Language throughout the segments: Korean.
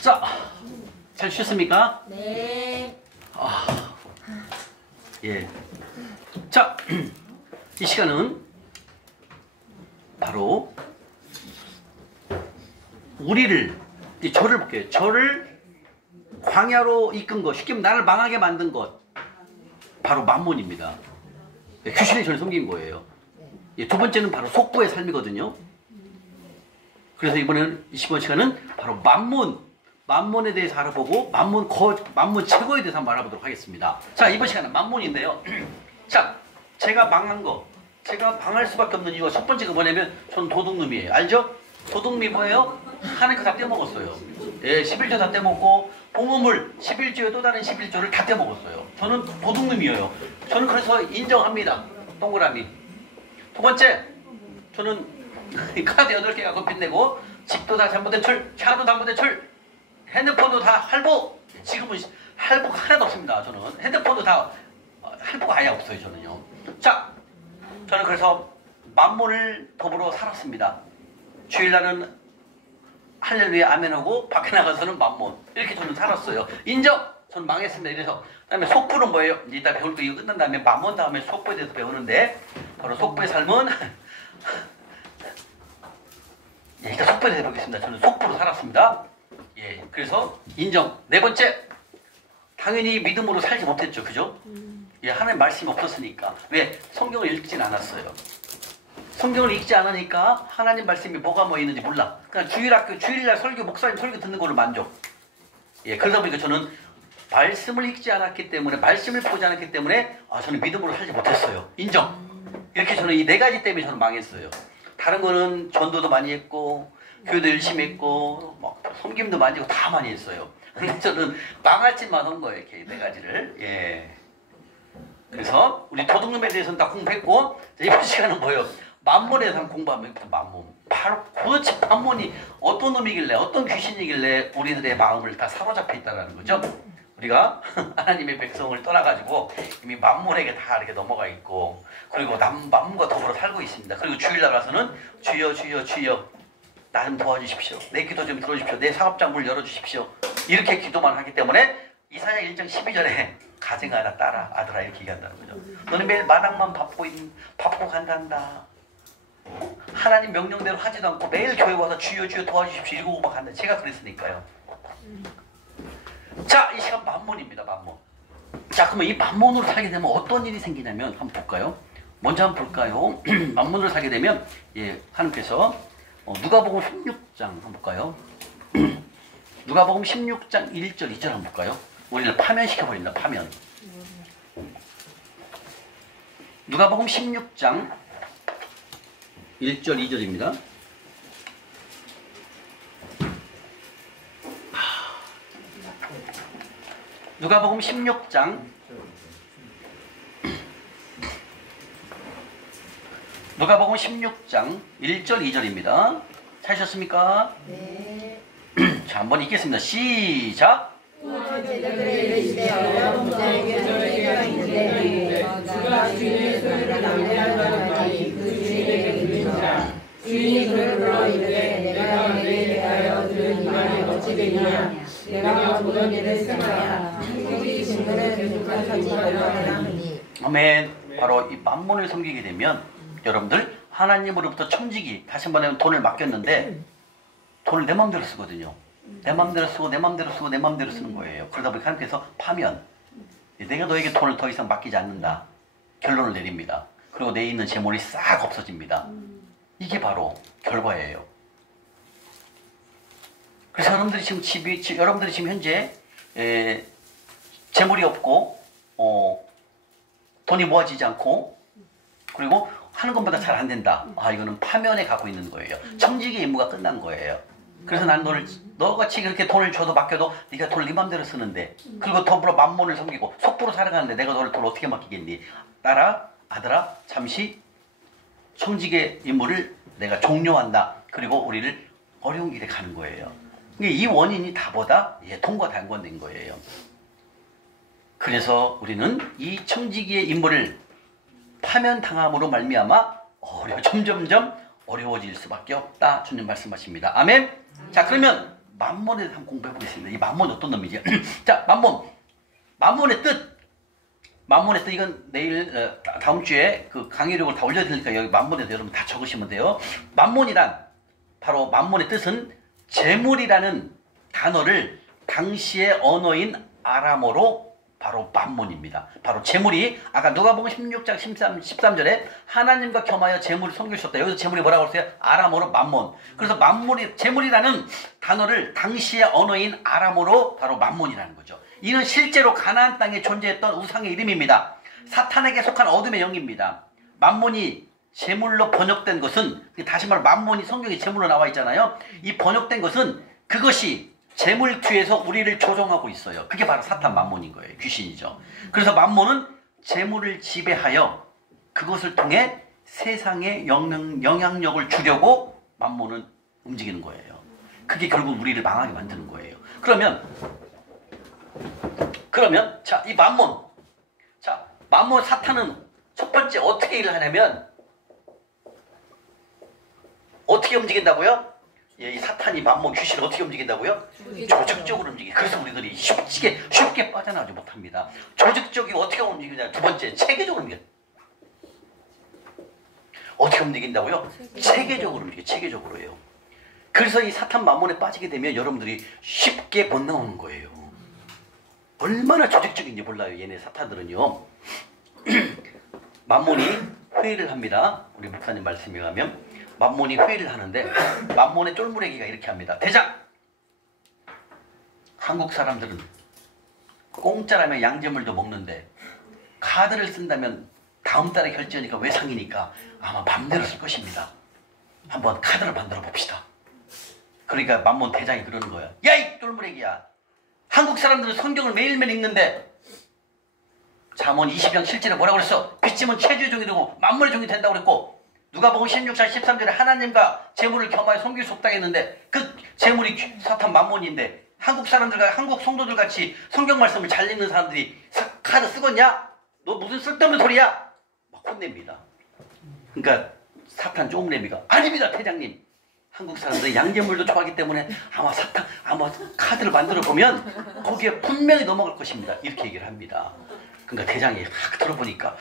자, 잘 쉬었습니까? 네. 예. 자, 이 시간은 바로 우리를, 이 저를 볼게요. 저를 광야로 이끈 것, 쉽게 나를 망하게 만든 것, 바로 만몬입니다. 귀신이 저를 섬긴 거예요. 예, 두 번째는 바로 속부의 삶이거든요. 그래서 이번에는 20번 시간은 바로 만몬에 대해서 알아보고 만몬 최고에 대해서 한번 알아보도록 하겠습니다. 자, 이번 시간은 만몬인데요. 자, 제가 망한 거, 제가 망할 수밖에 없는 이유가 첫 번째가 뭐냐면 저는 도둑놈이에요. 알죠? 도둑놈이 뭐예요? 하나님 거 다 떼먹었어요. 예, 11조 다 떼먹고 봉헌물 11조에 또 다른 11조를 다 떼먹었어요. 저는 도둑놈이에요. 저는 그래서 인정합니다. 동그라미. 두 번째, 저는 카드 8개 갖고 빚내고 집도 다 잘못된 차도 잘못된 핸드폰도 다 할부. 지금은 할부가 하나도 없습니다. 저는 핸드폰도 다 할부가 아예 없어요. 저는요. 자, 저는 그래서 만몬을 더불어 살았습니다. 주일날은 할렐루야 아멘하고 밖에 나가서는 만몬, 이렇게 저는 살았어요. 인정! 저는 망했습니다. 이래서 그 다음에 속부는 뭐예요? 이따 배울 거 이거 끝난 다음에 만몬 다음에 속부에 대해서 배우는데, 바로 속부의 삶은 예, 일단 속부에 대해서 배우겠습니다. 저는 속부로 살았습니다. 예, 그래서 인정. 네 번째, 당연히 믿음으로 살지 못했죠. 그죠? 예, 하나님 말씀이 없었으니까. 왜? 성경을 읽진 않았어요. 성경을 읽지 않으니까 하나님 말씀이 뭐가 뭐 있는지 몰라. 그냥 주일날 설교, 목사님 설교 듣는 걸로 만족. 예, 그러다 보니까 저는 말씀을 읽지 않았기 때문에, 말씀을 보지 않았기 때문에, 저는 믿음으로 살지 못했어요. 인정. 이렇게 저는 이 네 가지 때문에 저는 망했어요. 다른 거는 전도도 많이 했고, 교회도 열심히 했고, 막 섬김도 많이 하고 다 많이 했어요. 근데 저는 망할 짓만 한 거예요. 이렇게 네 가지를. 예. 그래서 우리 도둑놈에 대해서는 다 공부했고, 이번 시간은 뭐예요? 만몬에 대해서 공부하면 만몬. 바로 도대체 만몬이 어떤 놈이길래, 어떤 귀신이길래 우리들의 마음을 다 사로잡혀 있다는 거죠. 우리가 하나님의 백성을 떠나가지고 이미 만몬에게 다 이렇게 넘어가 있고, 그리고 만몬과 더불어 살고 있습니다. 그리고 주일날 와서는 주여 주여 주여 나 좀 도와주십시오. 내 기도 좀 들어주십시오. 내 사업장 문 열어주십시오. 이렇게 기도만 하기 때문에 이사야 1장 12절에 가증하라 딸아 아들아 이렇게 얘기한다는 거죠. 너는 매일 마당만 밟고 간단다. 하나님 명령대로 하지도 않고 매일 교회 와서 주여 주여 도와주십시오 이러고 막 한다. 제가 그랬으니까요. 자, 이 시간 만몬입니다. 만몬. 자, 그러면 이 만몬으로 살게 되면 어떤 일이 생기냐면 한번 볼까요? 먼저 한번 볼까요? 만몬으로 살게 되면, 예, 하나님께서 누가복음 16장 한번 볼까요? 누가복음 16장 1절 2절 한번 볼까요? 우리를 파면시켜버린다. 파면. 누가복음 16장 1절 2절입니다. 누가복음 16장 누가복음 16장 1절 2절입니다. 찾으셨습니까? 네. 자, 한번 읽겠습니다. 시작. 제자들에게 이르시되 어려운 자에게 저희가 있는데 주가 주인의 소유를 남겨하니 그 주인에게 있는 자 주인이 그를 불러 이르되 내가 너에게 대하여 들은 이 말이 어찌 되느냐 내가 모든 일을 생각하라 우리 증거를 계속하지 말아라 하니. 아멘. 바로 이 만몬을 섬기게 되면 여러분들 하나님으로부터 청지기, 다시 한번 돈을 맡겼는데 돈을 내 마음대로 쓰거든요. 내 마음대로 쓰고 내 마음대로 쓰고 내 마음대로 쓰는 거예요. 그러다 보니까 하나님께서 파면, 내가 너에게 돈을 더 이상 맡기지 않는다 결론을 내립니다. 그리고 내 있는 재물이 싹 없어집니다. 이게 바로 결과예요. 그래서 여러분들이 지금 현재 재물이 없고 돈이 모아지지 않고, 그리고 하는 것보다 잘 안 된다. 이거는 파면에 갖고 있는 거예요. 청지기의 임무가 끝난 거예요. 그래서 난 너같이 그렇게 돈을 줘도 맡겨도 네가 돈을 네 맘대로 쓰는데, 그리고 더불어 만몬을 섬기고 속부로 살아가는데 내가 너를 돈을 어떻게 맡기겠니? 딸아, 아들아, 잠시 청지기의 임무를 내가 종료한다. 그리고 우리를 어려운 길에 가는 거예요. 이 원인이 다보다 돈과 관련된 거예요. 그래서 우리는 이 청지기의 임무를 파면당함으로 말미암아 점점점 어려워질 수밖에 없다. 주님 말씀하십니다. 아멘. 자, 그러면 만몬에 대해서 한번 공부해 보겠습니다. 이 만몬이 어떤 놈이지? 자, 만몬의 뜻. 만몬의 뜻, 이건 내일 다음 주에 그 강의록을 다 올려드리니까 여기 만몬에 대해서 여러분 다 적으시면 돼요. 만몬이란, 바로 만몬의 뜻은 재물이라는 단어를 당시의 언어인 아람어로 바로 만몬입니다. 바로 재물이, 아까 누가복음 16장 13절에 하나님과 겸하여 재물을 섬기셨다. 여기서 재물이 뭐라고 했어요? 아람어로 만몬. 그래서 재물이라는 단어를 당시의 언어인 아람어로 바로 만몬이라는 거죠. 이는 실제로 가나안 땅에 존재했던 우상의 이름입니다. 사탄에게 속한 어둠의 영입니다. 만몬이 재물로 번역된 것은, 다시 말해 만몬이 성경에 재물로 나와 있잖아요. 이 번역된 것은 그것이 재물투에서 우리를 조종하고 있어요. 그게 바로 사탄 만몬인 거예요. 귀신이죠. 그래서 만몬은 재물을 지배하여 그것을 통해 세상에 영향력을 주려고 만몬은 움직이는 거예요. 그게 결국 우리를 망하게 만드는 거예요. 그러면 자, 이 만몬, 자, 만몬 사탄은 첫 번째 어떻게 일을 하냐면, 어떻게 움직인다고요? 이 사탄이 만몬 귀신을 어떻게 움직인다고요? 조직적으로 움직여요. 그래서 우리들이 쉽게 빠져나가지 못합니다. 조직적이 어떻게 움직이냐? 두 번째, 체계적으로 움직여요. 어떻게 움직인다고요? 체계적으로 움직여요. 체계적으로요. 그래서 이 사탄 만몬에 빠지게 되면 여러분들이 쉽게 못 나오는 거예요. 얼마나 조직적인지 몰라요. 얘네 사탄들은요. 만몬이 회의를 합니다. 우리 목사님 말씀에 가면 만몬이 회의를 하는데, 만몬의 쫄무래기가 이렇게 합니다. 대장! 한국 사람들은 공짜라면 양재물도 먹는데 카드를 쓴다면 다음 달에 결제하니까 외상이니까 아마 맘대로 쓸 것입니다. 한번 카드를 만들어 봅시다. 그러니까 만몬 대장이 그러는 거야. 야, 이 쫄무래기야! 한국 사람들은 성경을 매일매일 읽는데 잠언 20장 7절에 뭐라고 그랬어? 빚짐은 체주의 종이 되고 만물의 종이 된다고 그랬고, 누가복음 16장 13절에 하나님과 재물을 겸하여 섬길 수 없다고 했는데 그 재물이 사탄 만몬인데, 한국 사람들과 한국 성도들 같이 성경 말씀을 잘 읽는 사람들이 카드 쓰겠냐? 너 무슨 쓸데없는 소리야? 막 혼냅니다. 그러니까 사탄 쪼무레미가 아닙니다, 대장님. 한국 사람들이 양재물도 좋아하기 때문에 아마 카드를 만들어 보면 거기에 분명히 넘어갈 것입니다. 이렇게 얘기를 합니다. 그러니까 대장이 확 들어보니까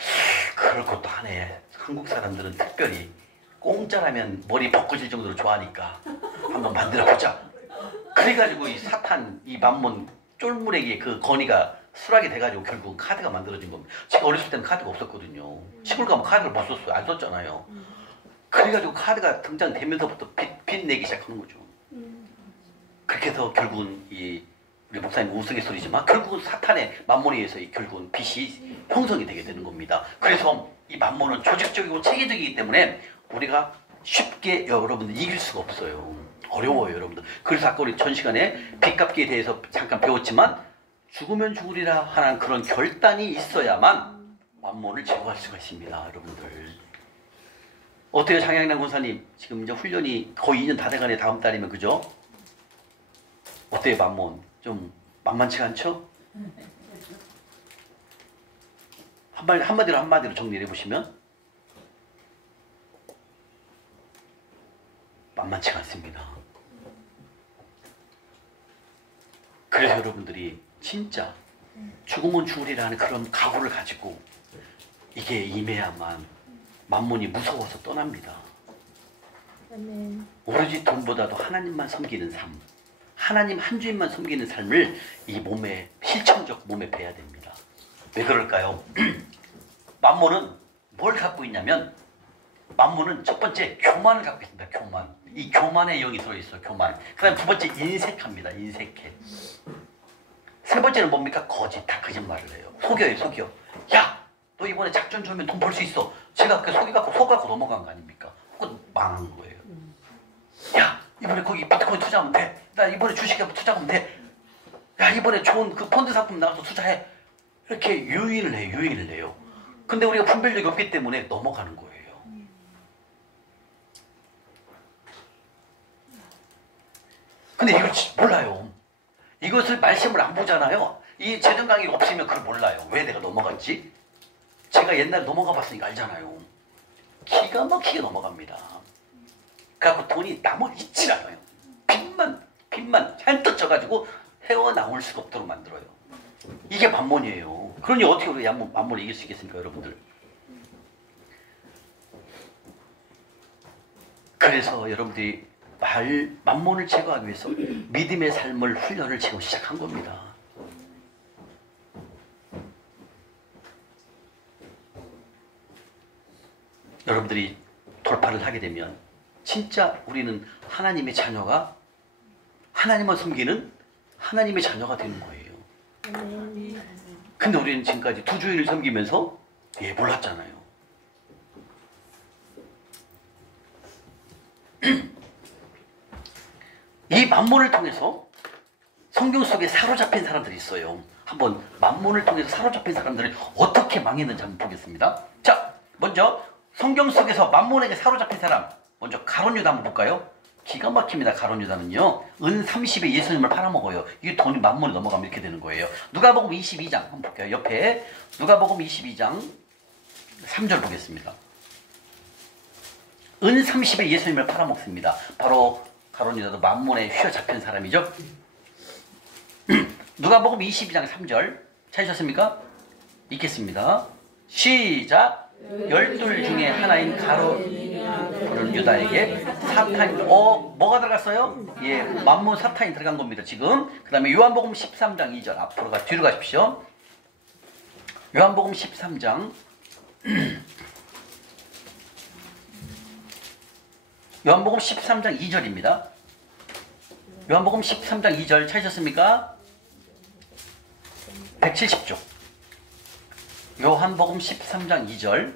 그럴 것도 하네. 한국 사람들은 특별히 공짜라면 머리 벗겨질 정도로 좋아하니까 한번 만들어 보자. 그래가지고 이 사탄, 이 만몬 쫄무래기의 그 건의가 수락이 돼가지고 결국 카드가 만들어진 겁니다. 제가 어렸을 때는 카드가 없었거든요. 시골 가면 카드를 못 썼어요. 안 썼잖아요. 그래가지고 카드가 등장되면서부터 빚 내기 시작하는 거죠. 그렇게 해서 결국은 우리 목사님 우스갯소리지만 결국은 사탄의 만몬에 의해서 결국은 빚이 형성이 되게 되는 겁니다. 그래서 이 만몬은 조직적이고 체계적이기 때문에 우리가 쉽게 여러분들 이길 수가 없어요. 어려워요, 여러분들. 그래서 아까 우리 전 시간에 빚 갚기에 대해서 잠깐 배웠지만, 죽으면 죽으리라 하는 그런 결단이 있어야만 만몬을 제거할 수가 있습니다, 여러분들. 어때요, 장양남 권사님? 지금 이제 훈련이 거의 2년 다 돼가네. 다음 달이면, 그죠? 어때요, 만몬? 좀 만만치가 않죠? 한마디로 정리를 해보시면 만만치가 않습니다. 그래서 여러분들이 진짜 죽으면 죽으리라는 그런 각오를 가지고 이게 임해야만 만몬이 무서워서 떠납니다. 오로지 돈보다도 하나님만 섬기는 삶, 하나님 한 주인만 섬기는 삶을 이 몸에, 실천적 몸에 배야 됩니다. 왜 그럴까요? 만몬은 뭘 갖고 있냐면, 만몬은 첫 번째 교만을 갖고 있습니다. 교만. 이 교만의 영이 들어있어요. 교만. 그 다음에 두 번째 인색합니다. 인색해. 세 번째는 뭡니까? 거짓. 다 거짓말을 해요. 속여. 야, 너 이번에 작전 좋으면 돈 벌 수 있어. 제가 그 속아갖고 넘어간 거 아닙니까? 그건 망한 거예요. 야, 이번에 거기 비트코인 투자하면 돼. 나 이번에 주식에 투자하면 돼. 야, 이번에 좋은 그 펀드 상품 나와서 투자해. 이렇게 유인을 해요. 근데 우리가 분별력이 없기 때문에 넘어가는 거예요. 근데 이걸 몰라요. 이것을 말씀을 안 보잖아요. 이 재정 강의가 없으면 그걸 몰라요. 왜 내가 넘어갔지? 제가 옛날에 넘어가 봤으니까 알잖아요. 기가 막히게 넘어갑니다. 그래갖고 돈이 남아 있질 않아요. 빚만 핏만 잔뜩 쪄가지고 헤어나올 수가 없도록 만들어요. 이게 만몬이에요. 그러니 어떻게 우리가 만몬을 이길 수 있겠습니까, 여러분들? 그래서 여러분들이 만몬을 제거하기 위해서 믿음의 삶을 훈련을 지금 시작한 겁니다. 여러분들이 돌파를 하게 되면 진짜 우리는 하나님의 자녀가 하나님을 섬기는 하나님의 자녀가 되는 거예요. 근데 우리는 지금까지 두 주인을 섬기면서 몰랐잖아요. 이 만몬을 통해서 성경 속에 사로잡힌 사람들이 있어요. 한번 만몬을 통해서 사로잡힌 사람들이 어떻게 망했는지 한번 보겠습니다. 자, 먼저 성경 속에서 만몬에게 사로잡힌 사람, 먼저 가룟 유다 한번 볼까요? 기가 막힙니다. 가룟 유다는요, 은 30에 예수님을 팔아먹어요. 이게 돈이 만몬에 넘어가면 이렇게 되는 거예요. 누가복음 22장 한번 볼게요. 옆에 누가복음 22장 3절 보겠습니다. 은 30에 예수님을 팔아먹습니다. 바로 가룟 유다도 만몬에 휘어잡힌 사람이죠. 누가복음 22장 3절 찾으셨습니까? 읽겠습니다. 시작. 12 중에 하나인 가룟 유다에게 사탄이 뭐가 들어갔어요? 예, 만몬 사탄이 들어간 겁니다. 지금 그 다음에 요한복음 13장 2절 뒤로 가십시오. 요한복음 13장 요한복음 13장 2절입니다. 요한복음 13장 2절 찾으셨습니까? 170쪽. 요한복음 13장 2절.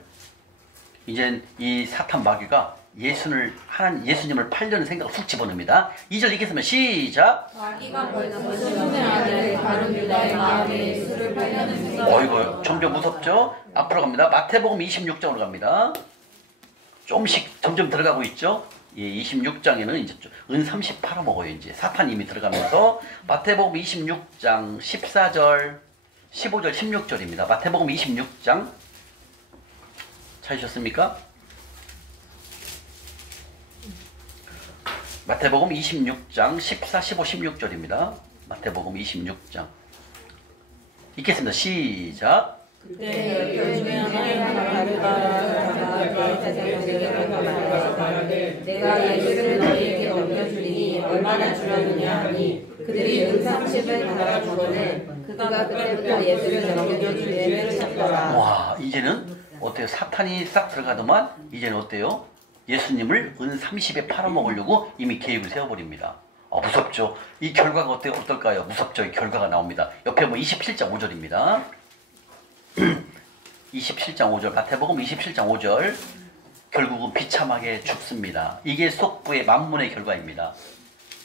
이제 이 사탄 마귀가 예수님을 팔려는 생각을 훅 집어넣습니다. 2절 읽겠습니다. 시작. 마귀가 벌써 시몬의 아들 가룟 유다의 마음에 예수를 팔려는 생각을 어이구, 점점 무섭죠? 앞으로 갑니다. 마태복음 26장으로 갑니다. 조금씩 점점 들어가고 있죠? 예, 26장에는 이제 은 30 팔아먹어요. 이제 사탄이 이미 들어가면서 마태복음 26장 14절, 15절, 16절입니다. 마태복음 26장 찾으셨습니까? 마태복음 26장 14, 15, 16절입니다. 마태복음 26장 읽겠습니다. 시작. 그때 12 중에 하나가 다르다라가 제자들에게 말하되 내가 예수를 너희에게 넘겨주리니 얼마나 주려느냐 하니 그들이 은 30을 받아 주거늘 그가 그때부터 예수를 넘겨줄 예를 찾더라. 와, 이제는 어때요? 사탄이 싹 들어가더만 이제는 어때요? 예수님을 은 30에 팔아먹으려고 이미 계획을 세워버립니다. 무섭죠? 이 결과가 어떨까요? 무섭죠? 이 결과가 나옵니다. 옆에 27장 5절입니다. 27장 5절, 마태복음 27장 5절. 결국은 비참하게 죽습니다. 이게 속부의 만몬의 결과입니다.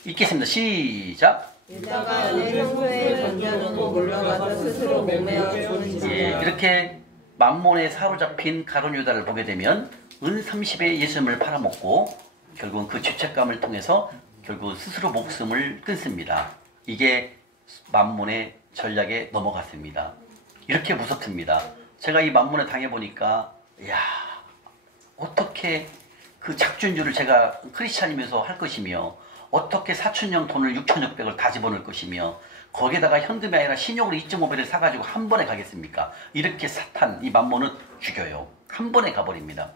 읽겠습니다. 시작. 유다가 내 성소에 던져놓고 물러가서 스스로 목매어 죽으시니라. 예, 이렇게 만몬에 사로잡힌 가룟 유다를 보게 되면 은 30에 예수님을 팔아먹고 결국은 그 죄책감을 통해서 결국 스스로 목숨을 끊습니다. 이게 만몬의 전략에 넘어갔습니다. 이렇게 무섭습니다. 제가 이 만몬에 당해보니까 어떻게 그 작준주를 제가 크리스찬이면서 할 것이며 어떻게 사촌형 돈을 6,600을 다 집어넣을 것이며 거기에다가 현금이 아니라 신용으로 2.5배를 사가지고 한 번에 가겠습니까? 이렇게 사탄, 이 만몬은 죽여요. 한 번에 가버립니다.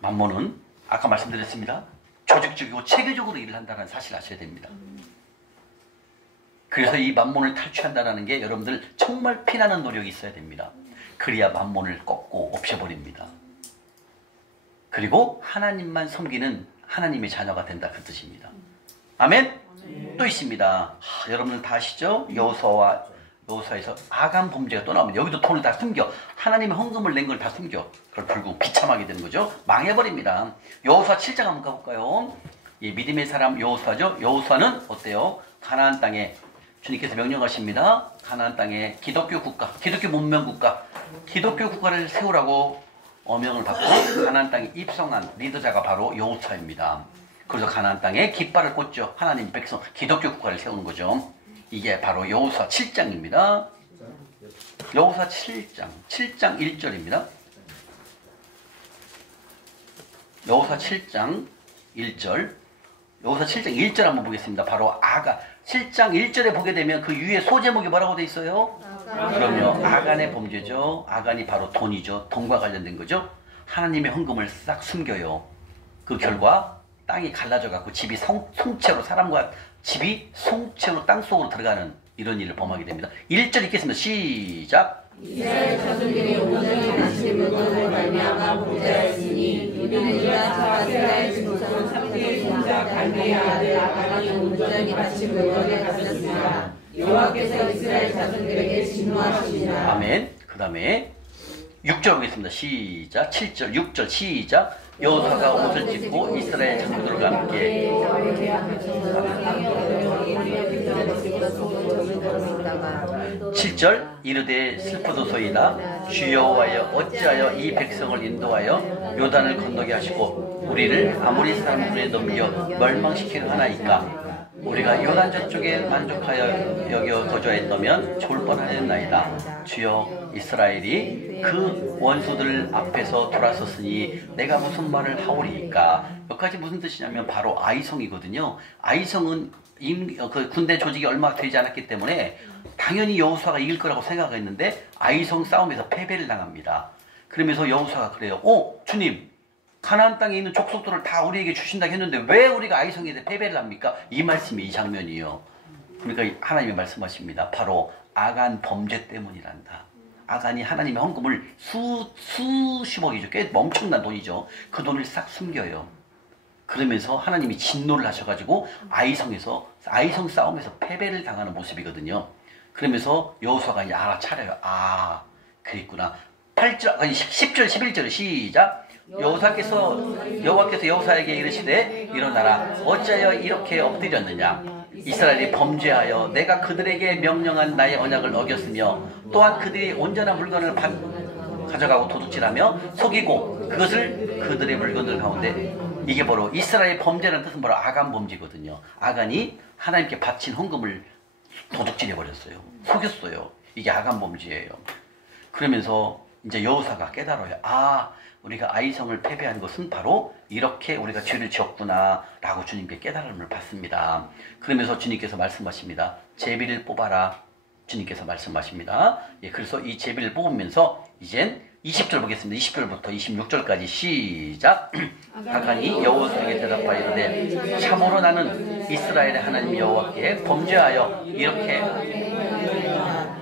만몬은 아까 말씀드렸습니다. 조직적이고 체계적으로 일을 한다는 사실을 아셔야 됩니다. 그래서 이 만몬을 탈취한다는 게 여러분들 정말 피나는 노력이 있어야 됩니다. 그래야 만몬을 꺾고 없애버립니다. 그리고 하나님만 섬기는 하나님의 자녀가 된다 그 뜻입니다. 아멘? 또 있습니다. 여러분들 다 아시죠? 여호수아에서 아간 범죄가 또 나오면 여기도 돈을 다 숨겨. 하나님의 헌금을 낸 걸 다 숨겨. 그걸 결국 비참하게 되는 거죠. 망해버립니다. 여호수아 7장 한번 가볼까요? 이 믿음의 사람 여호수아죠. 여호수아는 어때요? 가나안 땅에 주님께서 명령하십니다. 가나안 땅에 기독교 국가, 기독교 문명 국가, 기독교 국가를 세우라고 어명을 받고 가나안 땅에 입성한 리더자가 바로 여호수아입니다. 그래서 가나안 땅에 깃발을 꽂죠. 하나님 백성 기독교 국가를 세우는 거죠. 이게 바로 여호수아 7장입니다. 여호수아 7장 1절입니다. 여호수아 7장 1절. 여호수아 7장 1절 한번 보겠습니다. 바로 7장 1절에 보게 되면 그 위에 소제목이 뭐라고 돼 있어요? 그럼요. 아간의 범죄죠. 아간이 바로 돈이죠. 돈과 관련된 거죠. 하나님의 헌금을 싹 숨겨요. 그 결과 땅이 갈라져 갖고 집이 송채로 사람과 집이 송채로 땅속으로 들어가는 이런 일을 범하게 됩니다. 1절 읽겠습니다. 시작. 이스라엘 자손들이 온전히 바친 물건을 말미암아 범죄하였으니 이는 유다 자와 이스라엘 지도선 삼세의 손자 갈미의 아들 아간이 온전히 바친 물건을 가졌으나 여호와께서 이스라엘 자손들에게 진노하시니라. 아멘. 그 다음에 6절 보겠습니다. 시작. 7절 6절 시작. 여호수아가 옷을 찢고 이스라엘 장로들과 함께 7절 이르되 슬프도소이다. 주 여호와여 어찌하여 이 백성을 인도하여 요단을 건너게 하시고 우리를 아모리 사람들에 넘겨 멸망시키려 하나이까. 우리가 요단 저쪽에 만족하여 여겨 거주하였다면 좋을 뻔하였나이다. 주여 이스라엘이 그 원수들 앞에서 돌아섰으니 내가 무슨 말을 하오리이까. 여기까지 무슨 뜻이냐면 바로 아이성이거든요. 아이성은 그 군대 조직이 얼마 되지 않았기 때문에 당연히 여호수아가 이길 거라고 생각했는데 아이성 싸움에서 패배를 당합니다. 그러면서 여호수아가 그래요. 주님, 가나안 땅에 있는 족속들을 다 우리에게 주신다고 했는데 왜 우리가 아이성에 대해 패배를 합니까? 이 말씀이 이 장면이에요. 그러니까 하나님이 말씀하십니다. 바로 아간 범죄 때문이란다. 아간이 하나님의 헌금을 수십억이죠. 꽤 엄청난 돈이죠. 그 돈을 싹 숨겨요. 그러면서 하나님이 진노를 하셔가지고 아이성 싸움에서 패배를 당하는 모습이거든요. 그러면서 여호수아가 이제 알아차려요. 그랬구나. 10절 11절 시작. 여호와께서 여호수아에게 이르시되 일어나라. 어찌하여 이렇게 엎드렸느냐. 이스라엘이 범죄하여 내가 그들에게 명령한 나의 언약을 어겼으며 또한 그들이 온전한 물건을 가져가고 도둑질하며 속이고 그것을 그들의 물건들 가운데, 이게 바로 이스라엘 범죄라는 뜻은 바로 아간 범죄거든요. 아간이 하나님께 바친 헌금을 도둑질해 버렸어요. 속였어요. 이게 아간 범죄예요. 그러면서 이제 여호수아가 깨달아요. 우리가 아이성을 패배한 것은 바로 이렇게 우리가 죄를 지었구나 라고 주님께 깨달음을 받습니다. 그러면서 주님께서 말씀하십니다. 제비를 뽑아라. 주님께서 말씀하십니다. 그래서 이 제비를 뽑으면서 이젠 20절 보겠습니다. 20절부터 26절까지 시작. 아간이 여호수아에게 대답하여 이르되 참으로 나는 이스라엘의 하나님 여호와께 범죄하여 이렇게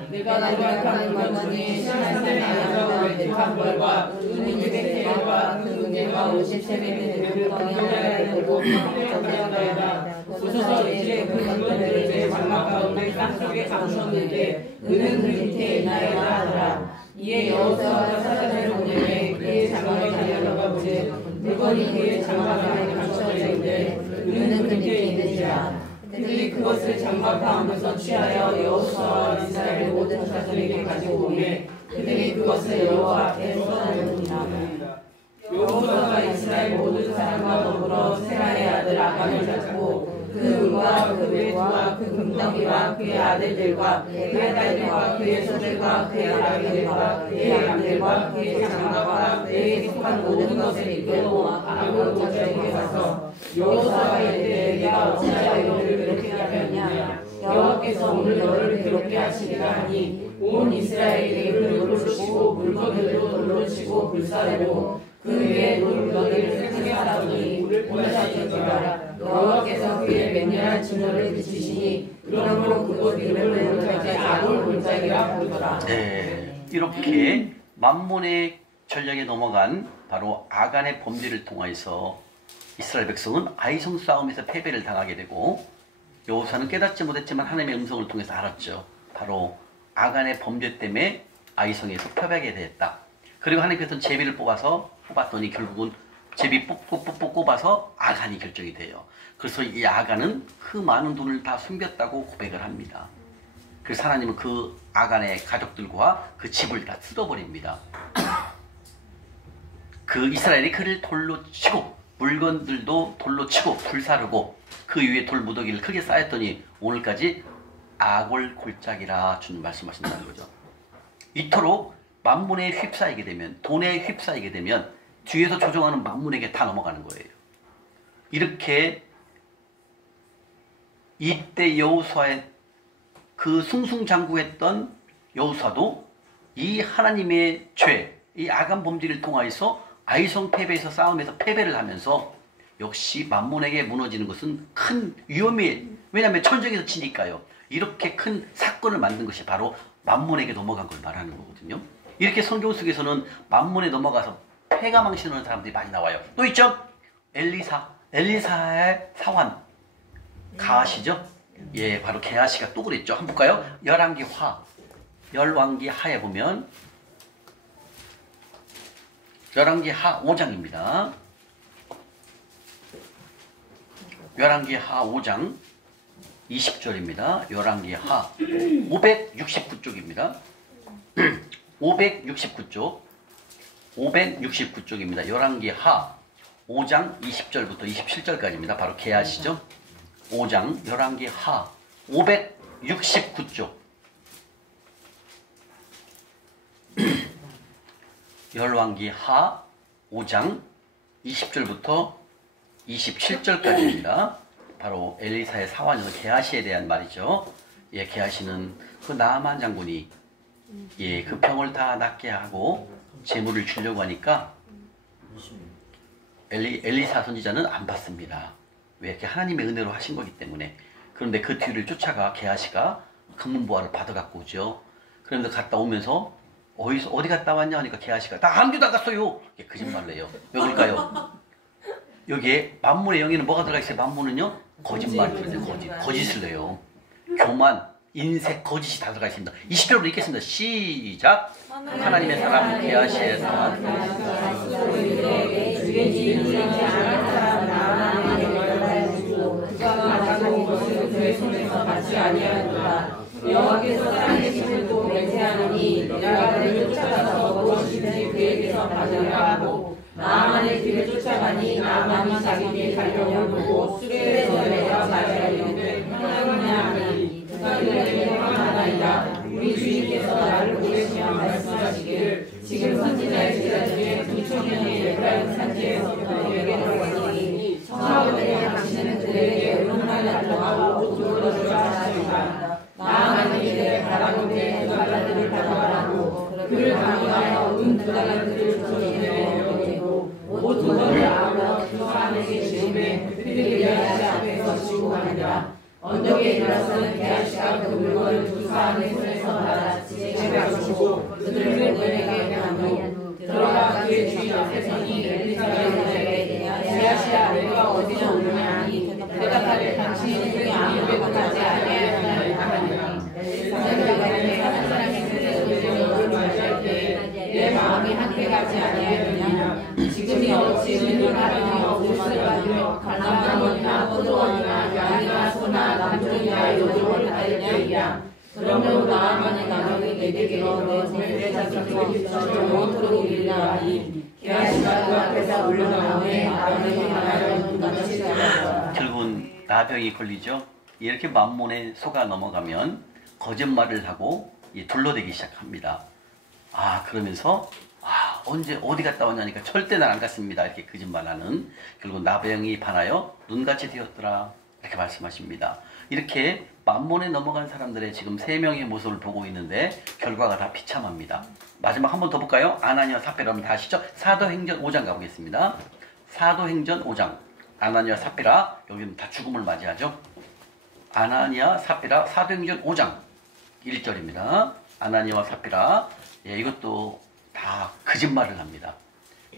내가 나그락한 물건이 신하산에 앉아 백한 벌과 은인 200세겔과 금은계가 50세겔의 금덩이를 들고 정리하다가 소서서 이제 그 물건들을 제 장막 가운데 땅속에 감추었는데 그는 그 밑에 있나이다 하더라. 이에 여호수아가 사람을 보내매 그의 장막에 달려가 보되 물건이 그의 장막 안에 감추어져 있는데 그는 그 밑에 있는지라. 그들이 그것을 장막 가운데서 취하여 여호수아와 이스라엘 모든 자손에게 가지고 오매 그들이 그것을 여호와 앞에 쏟아놓으니라. 여호수아가 이스라엘 모든 사람과 더불어 세라의 아들 아간을 잡고 그 은과 그 외두와 그 금덩이와 그의 아들들과 그의 딸들과 그의 소들과 그의 아들들과 그의 양들과 그의 장막과 그에게 속한 모든 것을 이끌고 아몬 자손에게 가서 여호수아가 이르되 내가 어찌하여 너를 괴롭게 하였느냐. 여호와께서 오늘 너를 괴롭게 하시리라 하니 온 이스라엘이 그를 돌로 치고 물건들도 돌로 치고 불사르고 그 위에 돌무더기를 크게 쌓더니 온사지지라. 여호와께서 그의 맹렬한 진노를 그치시니 그러므로 그곳 이름을 온전히 아몬 골짜기라 부르더라. 이렇게 만몬의 전략에 넘어간 바로 아간의 범죄를 통하여서 이스라엘 백성은 아이성 싸움에서 패배를 당하게 되고, 여호수아는 깨닫지 못했지만 하나님의 음성을 통해서 알았죠. 바로 아간의 범죄 때문에 아이성에서 패배하게 되었다. 그리고 하나님께서는 제비를 뽑았더니 결국은 제비 뽑아서 아간이 결정이 돼요. 그래서 이 아간은 그 많은 돈을 다 숨겼다고 고백을 합니다. 그래서 하나님은 그 아간의 가족들과 그 집을 다 뜯어버립니다. 그 이스라엘이 그를 돌로 치고 물건들도 돌로 치고 불사르고 그 위에 돌 무더기를 크게 쌓였더니 오늘까지 아골 골짜기라 주님 말씀하신다는 거죠. 이토록 만문에 휩싸이게 되면, 돈에 휩싸이게 되면 뒤에서 조종하는 만문에게 다 넘어가는 거예요. 이렇게 이때 여호수아의 그 승승장구했던 여호수아도 이 하나님의 죄, 이 악한 범죄를 통하여서 아이성 패배에서 싸움에서 패배를 하면서 역시 만문에게 무너지는 것은 큰 위험이에요. 왜냐하면 천정에서 치니까요. 이렇게 큰 사건을 만든 것이 바로 만문에게 넘어간 걸 말하는 거거든요. 이렇게 성경 속에서는 만문에 넘어가서 패가 망신하는 사람들이 많이 나와요. 또 있죠? 엘리사의 사환 가하시죠? 예, 바로 게하시가 또 그랬죠. 한번 볼까요? 열왕기 하에 보면 열왕기 하 5장입니다. 열왕기 하 5장 20절입니다. 열왕기 하 569쪽입니다. 569쪽 569쪽입니다. 열왕기 하 5장 20절부터 27절까지입니다. 바로 게하시죠. 5장 열왕기 하 569쪽 열왕기 하 5장 20절부터 27절까지입니다. 바로 엘리사의 사환에서 게하시에 대한 말이죠. 예, 게하시는 그 나아만 장군이 예, 그 병을 다 낫게 하고 재물을 주려고 하니까 엘리사 선지자는 안 받습니다. 왜? 이렇게 하나님의 은혜로 하신 거기 때문에. 그런데 그 뒤를 쫓아가 게하시가 금은보화를 받아갖고 오죠. 그런데 갔다 오면서 어디 갔다 왔냐 하니까 게하시가 나 한 교도 안 갔어요. 거짓말을 해요. 왜 그럴까요? 여기에 만문의 영에는 뭐가 들어가 있어요? 만문은요? 거짓말이 들어가요. 거짓을 해요. 교만, 인색, 거짓이 다 들어가 있습니다. 20절부터 읽겠습니다. 시작! 하나님의 사람 게하시의 사람 여호와께서 땅의 힘을 또 맹세하느니 내가 그를 쫓아가서 무엇이든지 그에게서 받으려 하고 나아만의 길을 쫓아가니 나아만이 자기 길에 가려고 보고 수레에서 내려 말하려 이르되 평안하냐 하니 그가 이르되 평안하나이다. 우리 주인께서 나를 보내시며 말씀하시기를 지금 선지자의 제자 중에 두 청년이 에브라임 산지에서 너에게 들어가니 청하오되 당신은 그들에게 음란을 들어가고 조르르 하시리라. 나아만이 이르되 바라보되 두 달란트를 받아가라고 그를 강요하여 두 달란트를 주시고 곧 두 번을 아우러 그 사람에게 주임에 그들이 게하시 앞에서 주고 가니라. 언덕에 이르러서는 게하시가 그 물건을 두 사람의 손에서 받아 지체하시고 그들을 그들에게 명하고 들어가 그의 주인 앞에 서니 엘리사가 그들에게 게하시야 내가 어디서 오느냐 하니 대답하되 당신이 그의 아무리 못하지 아니하였나이다 하니라. 엘리사가 내가 한 사람이 그의 의를 맞이할 때에 내 마음이 한결같지 아니하였느냐. 지금이 어찌 은을 하며 옷을 받으며 갈라머리나 포도원이나 양이나 소나 남종이나 여종을 받으랴이야. 그러므로 나아만의 남역이 내게로 내 손에 잡혀서 영원토록 이르라 하니 게하시가 그 앞에서 물러나오매 나병이 하나를 눈같이 되었다. 결국은 나병이 걸리죠. 이렇게 만문에 속아 넘어가면 거짓말을 하고 둘러대기 시작합니다. 그러면서 언제 어디 갔다 왔냐니까 절대 난 안 갔습니다. 이렇게 거짓말하는. 결국 나병이 반하여 눈같이 되었더라. 이렇게 말씀하십니다. 이렇게 만문에 넘어간 사람들의 지금 3명의 모습을 보고 있는데 결과가 다 비참합니다. 마지막 한 번 더 볼까요? 아나니아 삽비라 하면 다 아시죠? 사도행전 5장 가보겠습니다. 사도행전 5장 아나니아 삽비라 여기는 다 죽음을 맞이하죠. 아나니아 삽비라 사도행전 5장 1절입니다. 아나니아와 삽비라 이것도 다 거짓말을 합니다.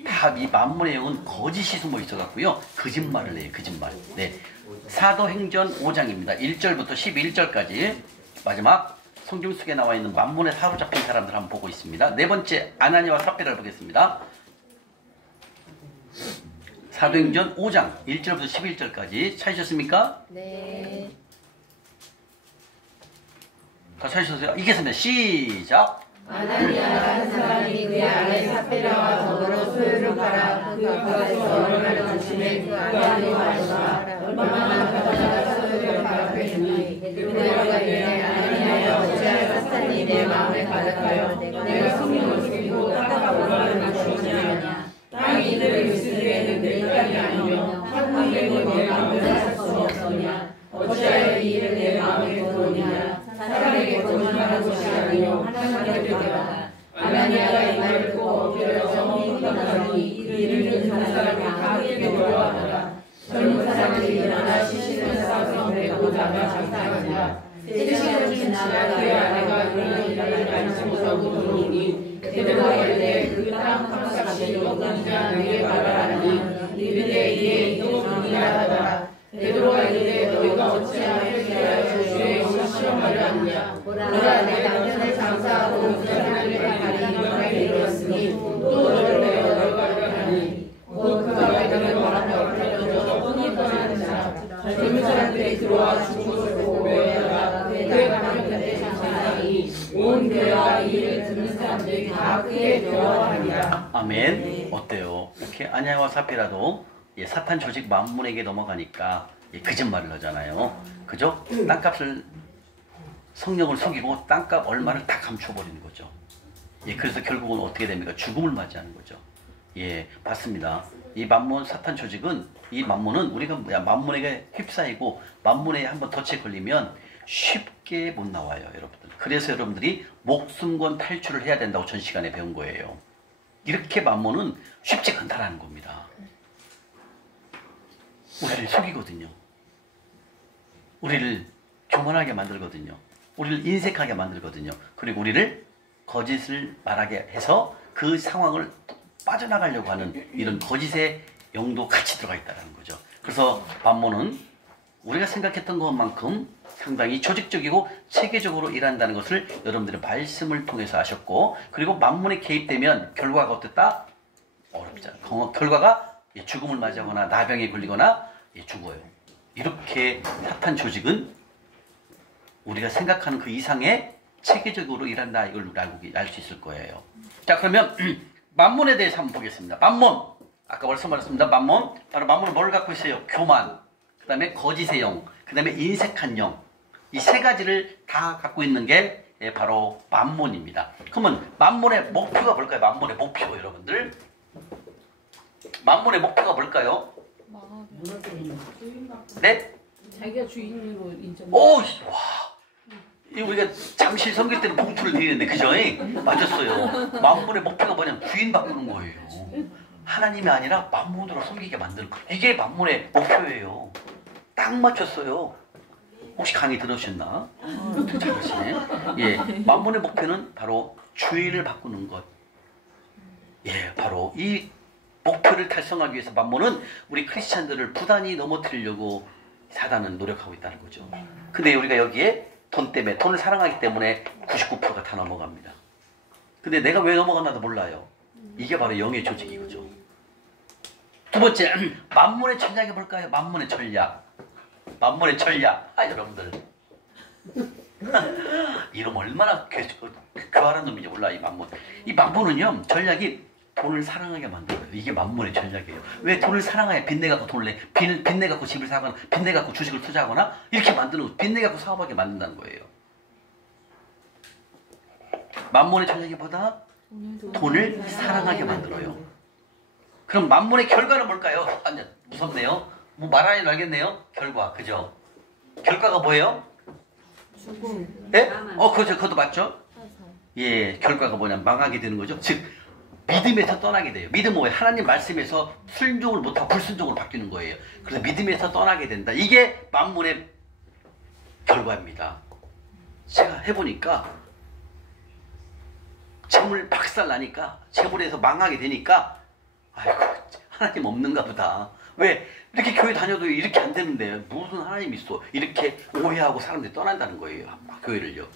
다 이 만문의 영은 거짓이 숨어 있어갖고요. 거짓말을 해요. 거짓말. 네. 사도행전 5장입니다. 1절부터 11절까지 마지막 성경 속에 나와 있는 만문에 사로잡힌 사람들 한번 보고 있습니다. 네 번째 아나니아와 삽비라를 보겠습니다. 사도행전 5장 1절부터 11절까지 찾으셨습니까? 네. 다 찾으셨어요? 읽겠습니다. 시작! 아나니아가 한 사람이 그의 아내 삽비라와 더불어 소유를 팔아 그 앞에서 얼마나 주심에 그 안에 와있으나 얼마나 그가 소유를 팔았겠니. 그들과 이르되 아나니아여 어찌하여 사탄이 내 마음에 가득하여 내가 성령을 숨기고 땅가 올라가는 것이 아니냐. 땅이 이들을 있으리에는 내 땅이 아니며 한국에는 내 마음을 살 수 없으냐. 어찌하여 이 일을 내 마음에 두었느냐. 사람에게 거짓말한 것이 아니요 하나님께 되라. 아나니아가 이 말을 듣고 엎드려 성이 떠나더니 이를 듣는 사람이 가게에 돌아와더라. 젊은 사람들이 일어나 시신을 싸서 메고 나가 장사하니라. 3시간이 지나가 그의 아내가 일어나기를 알지 못하고 들어오니 베드로가 이르되 그 땅 값이 어떠냐 내게 말하라니 이르되 이에 이동이라 하더라. 베드로가 이르되 너희가 어찌하여 피하여 주의 영을 시험하려 하느냐. 보라 내 남편을 장사하고 그 사람에게 가리기만하게 이르렀으니 또 너를 내어 너희가 하니 곧 그가 베드로의 발 앞에 엎드려져 혼이 떠나느니라. 젊은 사람들이 들어와 죽은 보고 외하다가 그의 남편의 장사하니 온 교회와 이 일을 듣는 사람들이 다 크게 두려워하니라. 아멘. 어때요? 이렇게 아냐와 사피라도 사탄 조직 만문에게 넘어가니까 거짓말을 하잖아요. 그죠? 땅값을 성령을 속이고 땅값 얼마를 다 감춰버리는 거죠. 그래서 결국은 어떻게 됩니까? 죽음을 맞이하는 거죠. 맞습니다. 이 만문 사탄 조직은 이 만문은 우리가 만문에게 휩싸이고 만문에 한번 덫에 걸리면 쉽게 못 나와요, 여러분들. 그래서 여러분들이 목숨건 탈출을 해야 된다고 전 시간에 배운 거예요. 이렇게 만문은 쉽지가 않다라는 겁니다. 우리를 속이거든요. 우리를 교만하게 만들거든요. 우리를 인색하게 만들거든요. 그리고 우리를 거짓을 말하게 해서 그 상황을 빠져나가려고 하는 이런 거짓의 영도 같이 들어가 있다는 거죠. 그래서 만문은 우리가 생각했던 것만큼 상당히 조직적이고 체계적으로 일한다는 것을 여러분들의 말씀을 통해서 아셨고, 그리고 만문에 개입되면 결과가 어땠다? 어렵잖아요. 결과가 죽음을 맞이하거나 나병에 걸리거나 죽어요. 이렇게 사탄 조직은 우리가 생각하는 그 이상의 체계적으로 일한다, 이걸 알 수 있을 거예요. 자, 그러면 만문에 대해서 한번 보겠습니다. 만문, 아까 벌써 말했습니다. 만문, 바로 만문은 뭘 갖고 있어요? 교만, 그 다음에 거짓의 영, 그 다음에 인색한 영. 이 세 가지를 다 갖고 있는 게 바로 만문입니다. 그러면 만문의 목표가 뭘까요? 만문의 목표, 여러분들. 만문의 목표가 뭘까요? 네? 자기가 주인으로 인정. 오, 와. 우리가 잠시 섬길 때는 봉투를 드리는데, 그죠? 맞았어요. 만문의 목표가 뭐냐면 주인 바꾸는 거예요. 하나님이 아니라 만문으로 섬기게 만드는 거. 이게 만문의 목표예요. 딱 맞췄어요. 혹시 강의 들으셨나? 잘하시네. 만문의 목표는 바로 주인을 바꾸는 것. 바로 이 목표를 달성하기 위해서 만문은 우리 크리스찬들을 부단히 넘어뜨리려고 사단은 노력하고 있다는 거죠. 근데 우리가 여기에 돈 때문에, 돈을 사랑하기 때문에 99%가 다 넘어갑니다. 근데 내가 왜 넘어갔나도 몰라요. 이게 바로 영의 조직이거죠. 두 번째, 만문의 전략이 뭘까요? 만문의 전략. 만문의 전략. 여러분들. 이름 얼마나 교활한 놈인지 몰라, 이 만문. 이 만문은요, 전략이 돈을 사랑하게 만들어요. 이게 만문의 전략이에요. 왜 돈을 사랑해야 빚내 갖고 돈을 내, 빚내 갖고 집을 사거나, 빚내 갖고 주식을 투자하거나, 이렇게 만드는, 빚내 갖고 사업하게 만든다는 거예요. 만문의 전략이 뭐다? 돈을 사랑하게 만들어요. 그럼 만문의 결과는 뭘까요? 무섭네요. 뭐 말하니 알겠네요. 결과, 그죠? 결과가 뭐예요? 죽음. 예? 그렇죠. 그것도 맞죠? 결과가 뭐냐면 망하게 되는 거죠. 즉, 믿음에서 떠나게 돼요. 믿음은 뭐예요? 하나님 말씀에서 순종을 못하고 불순종으로 바뀌는 거예요. 그래서 믿음에서 떠나게 된다. 이게 만문의 결과입니다. 제가 해보니까 재물 박살 나니까, 재물에서 망하게 되니까, 아이고, 하나님 없는가 보다. 왜? 이렇게 교회 다녀도 이렇게 안 되는데 무슨 하나님 있어? 이렇게 오해하고 사람들이 떠난다는 거예요. 교회를요.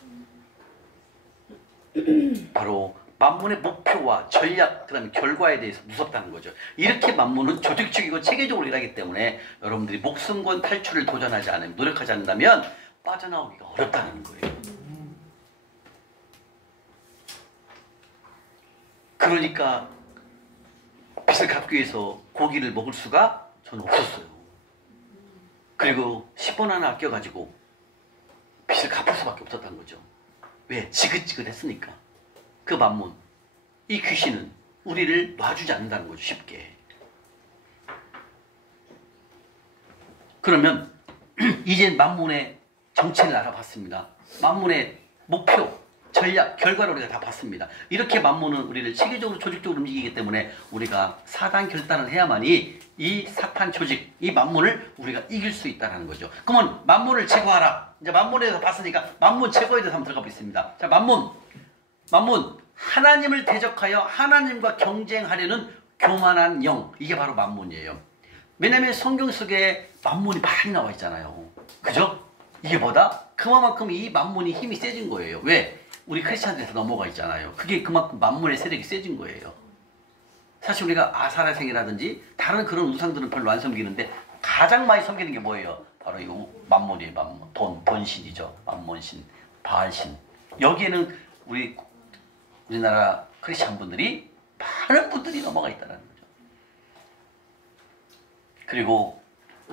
바로 만문의 목표와 전략, 그 다음에 결과에 대해서 무섭다는 거죠. 이렇게 만문은 조직적이고 체계적으로 일하기 때문에 여러분들이 목숨건 탈출을 도전하지 않으면, 노력하지 않는다면 빠져나오기가 어렵다는 거예요. 그러니까 빚을 갚기 위해서 고기를 먹을 수가 저는 없었어요. 그리고 10원 하나 아껴가지고 빚을 갚을 수밖에 없었던 거죠. 왜? 지긋지긋했으니까. 그 만문, 이 귀신은 우리를 놔주지 않는다는 거죠. 쉽게. 그러면 이제 만문의 정체를 알아봤습니다. 만문의 목표, 전략, 결과를 우리가 다 봤습니다. 이렇게 만문은 우리를 체계적으로 조직적으로 움직이기 때문에 우리가 사단 결단을 해야만이 이 사탄 조직, 이 만문을 우리가 이길 수 있다는 거죠. 그러면 만문을 제거하라. 이제 만문에 대해서 봤으니까 만문 제거에 대해서 한번 들어가 보겠습니다. 자, 만문. 하나님을 대적하여 하나님과 경쟁하려는 교만한 영. 이게 바로 만문이에요. 왜냐하면 성경 속에 만문이 많이 나와 있잖아요. 그죠? 이게 뭐다? 그만큼 이 만문이 힘이 세진 거예요. 왜? 우리 크리스찬들에서 넘어가 있잖아요. 그게 그만큼 만문의 세력이 세진 거예요. 사실 우리가 아사라생이라든지 다른 그런 우상들은 별로 안 섬기는데 가장 많이 섬기는 게 뭐예요? 바로 이 만문이에요. 만문. 돈, 본신이죠. 만문신, 바알신. 여기에는 우리나라 크리스찬 분들이 많은 분들이 넘어가 있다는 거죠. 그리고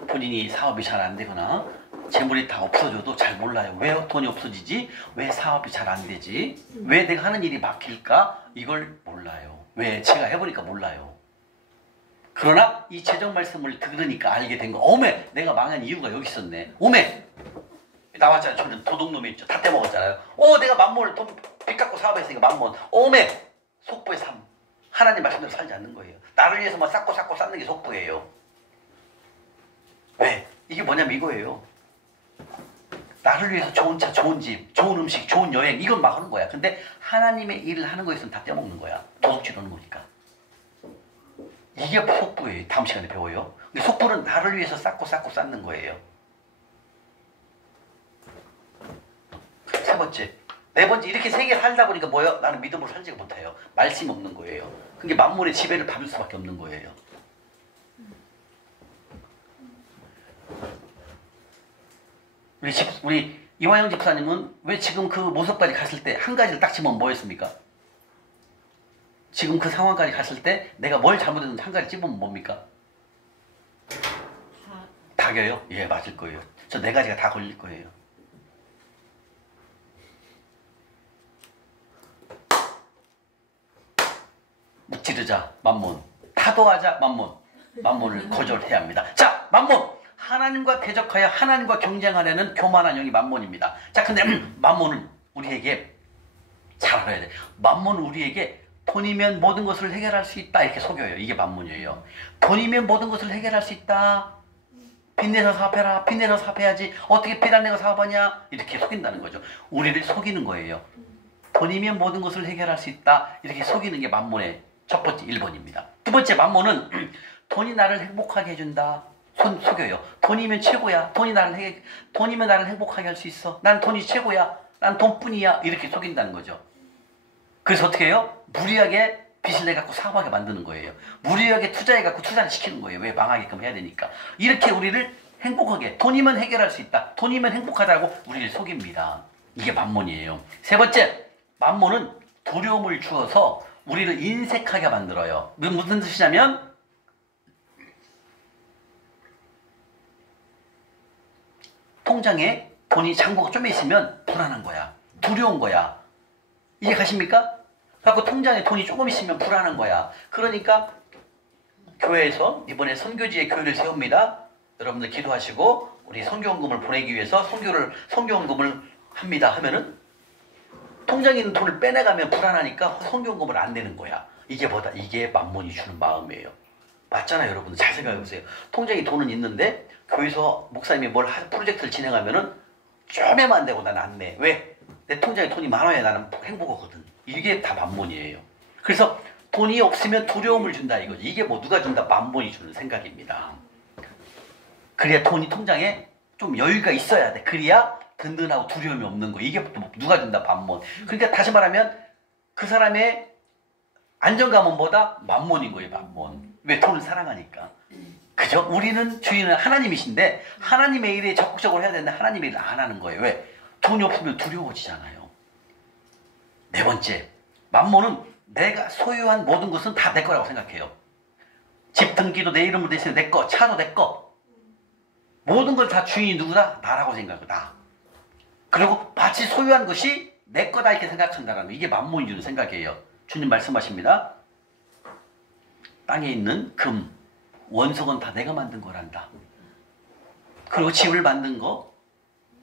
본인이 사업이 잘 안 되거나 재물이 다 없어져도 잘 몰라요. 왜 돈이 없어지지? 왜 사업이 잘 안 되지? 왜 내가 하는 일이 막힐까? 이걸 몰라요. 왜? 제가 해보니까 몰라요. 그러나 이 재정 말씀을 들으니까 알게 된 거. 어메! 내가 망한 이유가 여기 있었네. 어메! 나왔잖아요. 저는 도둑놈이 있죠. 다 떼먹었잖아요. 내가 만몬을 빚 갖고 사업했으니까 만몬. 어메! 속보의 삶. 하나님 말씀대로 살지 않는 거예요. 나를 위해서만 쌓고 쌓는 게 속보예요. 왜? 이게 뭐냐면 이거예요. 나를 위해서 좋은 차, 좋은 집, 좋은 음식, 좋은 여행 이건 막 하는 거야. 근데 하나님의 일을 하는 거에서는 다 떼먹는 거야. 도둑질하는 거니까. 이게 속부예요. 다음 시간에 배워요. 근데 속부는 나를 위해서 쌓고 쌓는 거예요. 세 번째. 네 번째. 이렇게 세 개 살다 보니까 뭐예요? 나는 믿음으로 살지가 못해요. 말씀이 없는 거예요. 그게 만물의 지배를 받을 수밖에 없는 거예요. 우리 이화영 집사님은 왜 지금 그 모습까지 갔을 때 한 가지를 딱 집으면 뭐였습니까? 지금 그 상황까지 갔을 때 내가 뭘 잘못했는지 한 가지 집으면 뭡니까? 닭이요? 예, 맞을 거예요. 저 네 가지가 다 걸릴 거예요. 무찌르자, 만문. 타도하자, 만문. 만문을 거절해야 합니다. 자, 만문! 하나님과 대적하여 하나님과 경쟁하려는 교만한 영이 만몬입니다. 자, 근데 만몬은 우리에게 잘 알아야 돼. 만몬은 우리에게 돈이면 모든 것을 해결할 수 있다 이렇게 속여요. 이게 만몬이에요. 돈이면 모든 것을 해결할 수 있다. 빚내서 사업해라. 빚내서 사업해야지. 어떻게 빚 안 내고 사업하냐? 이렇게 속인다는 거죠. 우리를 속이는 거예요. 돈이면 모든 것을 해결할 수 있다. 이렇게 속이는 게 만몬의 첫 번째 1번입니다. 두 번째 만몬은 돈이 나를 행복하게 해준다. 속여요. 돈이면 최고야. 돈이면 나를 행복하게 할 수 있어. 난 돈이 최고야. 난 돈뿐이야. 이렇게 속인다는 거죠. 그래서 어떻게 해요? 무리하게 빚을 내갖고 사업하게 만드는 거예요. 무리하게 투자해갖고 투자를 시키는 거예요. 왜? 망하게끔 해야 되니까. 이렇게 우리를 행복하게, 돈이면 해결할 수 있다. 돈이면 행복하다고 우리를 속입니다. 이게 만몬이에요. 세 번째, 만몬은 두려움을 주어서 우리를 인색하게 만들어요. 무슨 뜻이냐면 통장에 돈이 잔고가 좀 있으면 불안한 거야. 두려운 거야. 이해 가십니까? 그래서 통장에 돈이 조금 있으면 불안한 거야. 그러니까 교회에서 이번에 선교지에 교회를 세웁니다. 여러분들 기도하시고 우리 선교원금을 보내기 위해서 선교원금을 합니다 하면은 통장에 있는 돈을 빼내가면 불안하니까 선교원금을 안 내는 거야. 이게 뭐다? 이게 만몬이 주는 마음이에요. 맞잖아요, 여러분. 잘 생각해 보세요. 통장에 돈은 있는데 교회에서 목사님이 프로젝트를 진행하면은 좀에만 안 되고 난 안 내. 왜? 내 통장에 돈이 많아야 나는 행복하거든. 이게 다 만몬이에요. 그래서 돈이 없으면 두려움을 준다 이거지. 이게 뭐 누가 준다? 만몬이 주는 생각입니다. 그래야 돈이 통장에 좀 여유가 있어야 돼. 그래야 든든하고 두려움이 없는 거. 이게 누가 준다? 만몬. 그러니까 다시 말하면 그 사람의 안정감은 뭐다? 만몬인 거예요. 만몬. 왜? 돈을 사랑하니까. 그죠? 우리는 주인은 하나님이신데 하나님의 일에 적극적으로 해야 되는데 하나님의 일을 안 하는 거예요. 왜? 돈이 없으면 두려워지잖아요. 네 번째, 만몬은 내가 소유한 모든 것은 다 내 거라고 생각해요. 집 등기도 내 이름으로 돼 있으면 내 거, 차도 내 거. 모든 걸 다 주인이 누구다? 나라고 생각해. 나. 그리고 마치 소유한 것이 내 거다 이렇게 생각한다는 거. 이게 만몬이 주는 생각이에요. 주님 말씀하십니다. 땅에 있는 금, 원석은 다 내가 만든 거란다. 그리고 집을 만든 거,